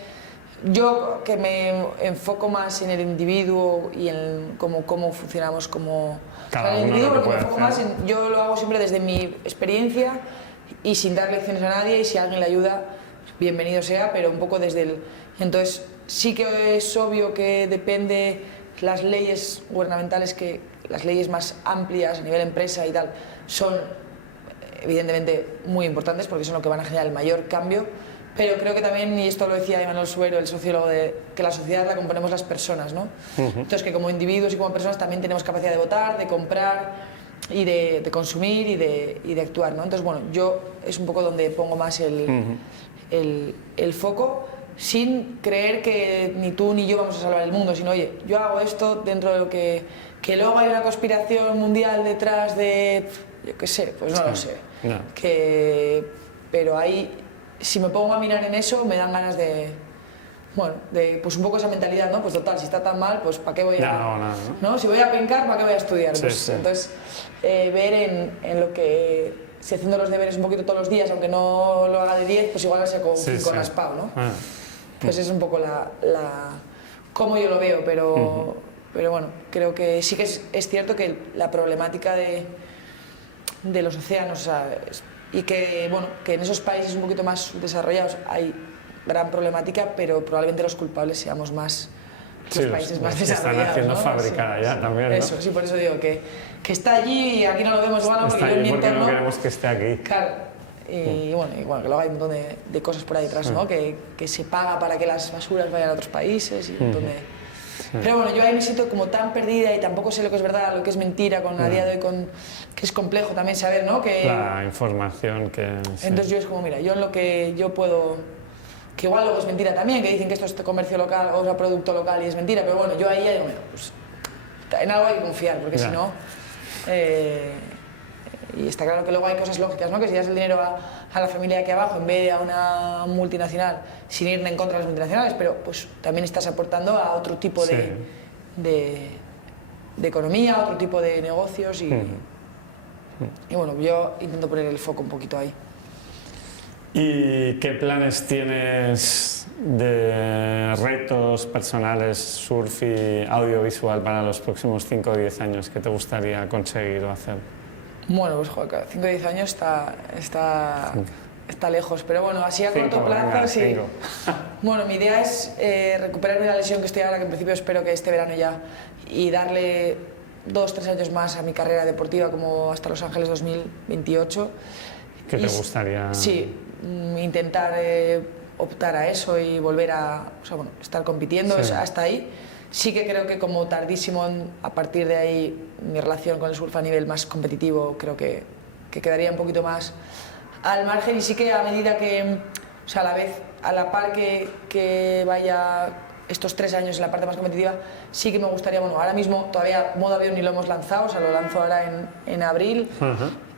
yo, que me enfoco más en el individuo y en cómo funcionamos como cada el individuo, uno lo que porque me enfoco más yo lo hago siempre desde mi experiencia y sin dar lecciones a nadie, y si alguien le ayuda, bienvenido sea, pero un poco desde el... Entonces sí que es obvio que depende las leyes gubernamentales, que las leyes más amplias a nivel empresa y tal son evidentemente muy importantes, porque son lo que van a generar el mayor cambio. Pero creo que también, y esto lo decía Imanol Suero, el sociólogo, que la sociedad la componemos las personas, ¿no? Entonces que como individuos y como personas también tenemos capacidad de votar, de comprar y de consumir y de actuar, ¿no? Entonces, bueno, yo es un poco donde pongo más el foco, sin creer que ni tú ni yo vamos a salvar el mundo, sino, oye, yo hago esto dentro de lo que luego hay una conspiración mundial detrás de, yo qué sé, pues no lo sé, pero ahí... Si me pongo a mirar en eso, me dan ganas de, bueno, pues un poco esa mentalidad, ¿no? Pues total, si está tan mal, pues ¿para qué voy a...? ¿no? Si voy a pencar, ¿para qué voy a estudiar? Sí, pues, sí. Entonces, ver en lo que... Si haciendo los deberes un poquito todos los días, aunque no lo haga de 10, pues igual lo saco 5 raspado, ¿no? Pues es un poco cómo yo lo veo, pero bueno, creo que sí que es cierto que la problemática de los océanos, o sea, y que, bueno, que en esos países un poquito más desarrollados hay gran problemática, pero probablemente los culpables seamos más los países más desarrollados. Están haciendo ¿no? fábrica allá también, ¿no? Eso, sí, por eso digo que está allí y aquí no lo vemos igual, porque yo en mi entorno... no queremos que esté aquí. Claro, y bueno, que luego hay un montón de cosas por ahí detrás, ¿no? Que se paga para que las basuras vayan a otros países y un montón de... Pero bueno, yo ahí me siento como tan perdida y tampoco sé lo que es verdad, lo que es mentira, a día de hoy, que es complejo también saber, ¿no? La información que... Entonces yo es como, mira, yo en lo que yo puedo... Que igual luego es mentira también, que dicen que esto es comercio local o sea, producto local y es mentira, pero bueno, yo ahí ya digo, mira, pues en algo hay que confiar, porque si no... y está claro que luego hay cosas lógicas, ¿no? Que si das el dinero a la familia de aquí abajo en vez de a una multinacional, sin ir en contra de las multinacionales, pero pues también estás aportando a otro tipo de economía, a otro tipo de negocios y bueno, yo intento poner el foco un poquito ahí. ¿Y qué planes tienes de retos personales, surf y audiovisual para los próximos 5 o 10 años que te gustaría conseguir o hacer? Bueno, pues joder, 5 o 10 años está lejos, pero bueno, así a corto plazo, sí. Bueno, mi idea es recuperarme la lesión que estoy ahora, que en principio espero que este verano ya, y darle 2 o 3 años más a mi carrera deportiva, como hasta Los Ángeles 2028. ¿Qué te gustaría? Sí, intentar optar a eso y volver a estar compitiendo, hasta ahí. Sí que creo que como tardísimo, a partir de ahí, mi relación con el surf a nivel más competitivo creo que quedaría un poquito más al margen, y sí que a medida que, o sea, a la par que vaya estos 3 años en la parte más competitiva, sí que me gustaría, bueno, ahora mismo todavía modo avión ni lo hemos lanzado, o sea, lo lanzo ahora en abril,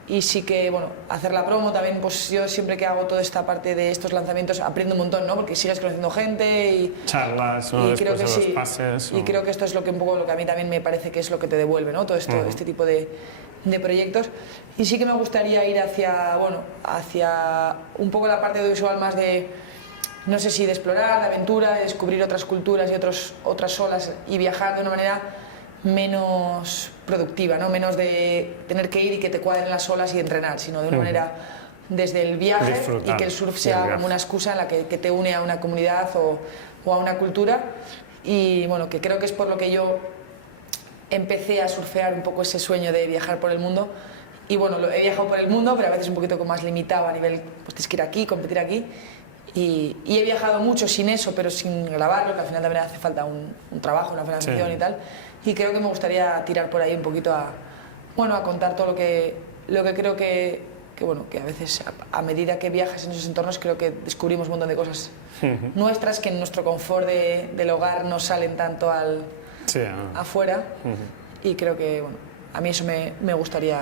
y sí que, bueno, hacer la promo también, pues yo siempre que hago toda esta parte de estos lanzamientos aprendo un montón, ¿no? Porque sigues conociendo gente y... Charlas, ¿no? Y creo que Después de sí, los pases. y creo que esto es lo que un poco lo que a mí también me parece que es lo que te devuelve, ¿no? Todo esto, este tipo de proyectos. Y sí que me gustaría ir hacia, bueno, hacia un poco la parte audiovisual más de, no sé si de explorar, de aventura, de descubrir otras culturas y otras olas y viajar de una manera menos productiva, ¿no? Menos de tener que ir y que te cuadren las olas y entrenar, sino de una manera desde el viaje disfrutar, y que el surf sea como una excusa en la que te une a una comunidad o a una cultura. Y bueno, que creo que es por lo que yo empecé a surfear un poco ese sueño de viajar por el mundo. Y bueno, he viajado por el mundo, pero a veces un poquito más limitado a nivel, pues tienes que ir aquí, competir aquí. Y he viajado mucho sin eso, pero sin grabarlo, que al final también hace falta un trabajo, una financiación y tal. Y creo que me gustaría tirar por ahí un poquito a contar todo lo que creo que bueno, que a veces a medida que viajas en esos entornos creo que descubrimos un montón de cosas nuestras que en nuestro confort del hogar no salen tanto afuera. Y creo que, bueno, a mí eso me gustaría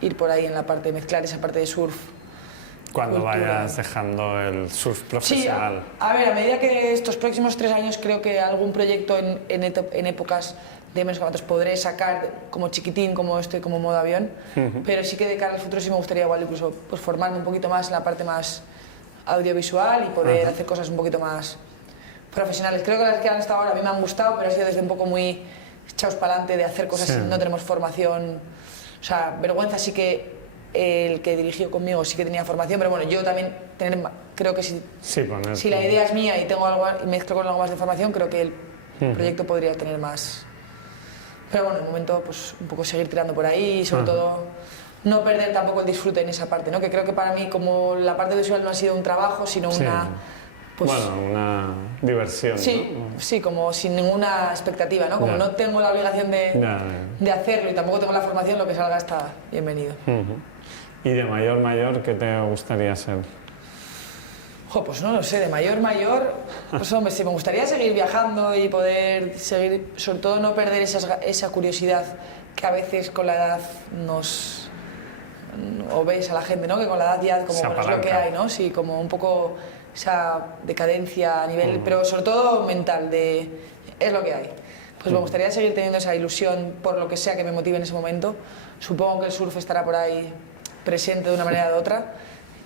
ir por ahí en la parte de mezclar esa parte de surf. Cuando vayas dejando el surf profesional. Sí, a ver, a medida que estos próximos 3 años creo que algún proyecto en épocas de menos campeonatos podré sacar como chiquitín, como estoy como modo avión, pero sí que de cara al futuro sí me gustaría igual incluso pues, formarme un poquito más en la parte más audiovisual y poder hacer cosas un poquito más profesionales. Creo que las que han estado ahora a mí me han gustado, pero ha sido desde un poco muy echados para adelante de hacer cosas no tenemos formación. O sea, vergüenza sí que el que dirigió conmigo sí que tenía formación, pero bueno, yo también creo que si la idea es mía y tengo algo y mezclo con algo más de formación, creo que el proyecto podría tener más. Pero bueno, en el momento pues un poco seguir tirando por ahí y sobre todo no perder tampoco el disfrute en esa parte, ¿no? Que creo que para mí como la parte visual no ha sido un trabajo, sino una... Pues, bueno, una diversión, sí, ¿no? Sí, como sin ninguna expectativa, ¿no? Como no tengo la obligación de hacerlo y tampoco tengo la formación, lo que salga está bienvenido. ¿Y de mayor, qué te gustaría ser? Pues no lo sé, de mayor, pues hombre, sí, me gustaría seguir viajando y poder seguir, sobre todo no perder esa curiosidad que a veces con la edad o ves a la gente, ¿no? Que con la edad ya como bueno, es lo que hay, ¿no? Sí, como un poco esa decadencia a nivel, pero sobre todo mental, es lo que hay. Pues me gustaría seguir teniendo esa ilusión por lo que sea que me motive en ese momento. Supongo que el surf estará por ahí presente de una manera u otra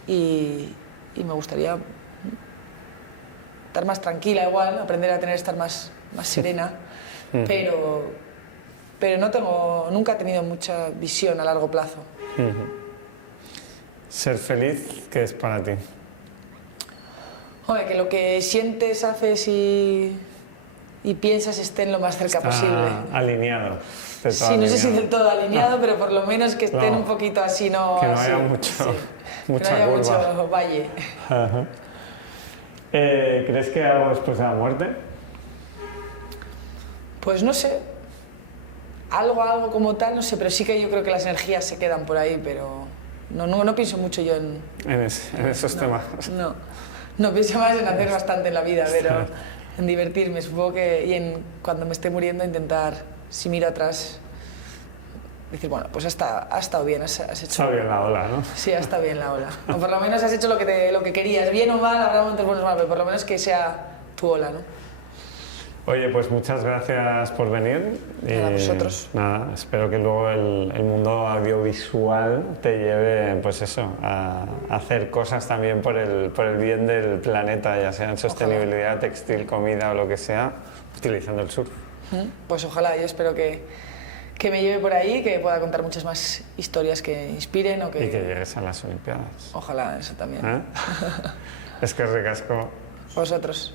y me gustaría estar más tranquila igual, aprender a estar más serena, pero nunca he tenido mucha visión a largo plazo. Ser feliz, ¿qué es para ti? Joder, que lo que sientes, haces y piensas estén lo más cerca posible. Alineado. Sí, no sé si del todo alineado, pero por lo menos que estén un poquito así, no... Que no así, haya mucha que no haya curva. mucho valle. ¿Crees que algo después de la muerte? Pues no sé. Algo como tal, no sé, pero sí que yo creo que las energías se quedan por ahí, pero no pienso mucho yo en esos temas. No, pienso más en hacer bastante en la vida, pero en divertirme, supongo que, y en cuando me esté muriendo intentar, si miro atrás, decir, bueno, pues ha estado bien, has hecho... Está bien la ola, ¿no? Sí, ha estado bien la ola. O por lo menos has hecho lo que querías, bien o mal, habrá momentos buenos o malos, pero por lo menos que sea tu ola, ¿no? Oye, pues muchas gracias por venir. A vosotros. Nada, espero que luego el mundo audiovisual te lleve, pues eso, a hacer cosas también por el bien del planeta, ya sea en sostenibilidad, textil, comida o lo que sea, utilizando el surf. Pues ojalá, yo espero que me lleve por ahí, que pueda contar muchas más historias que inspiren o que... Y que llegues a las Olimpiadas. Ojalá, eso también. Es que ricasco. Vosotros.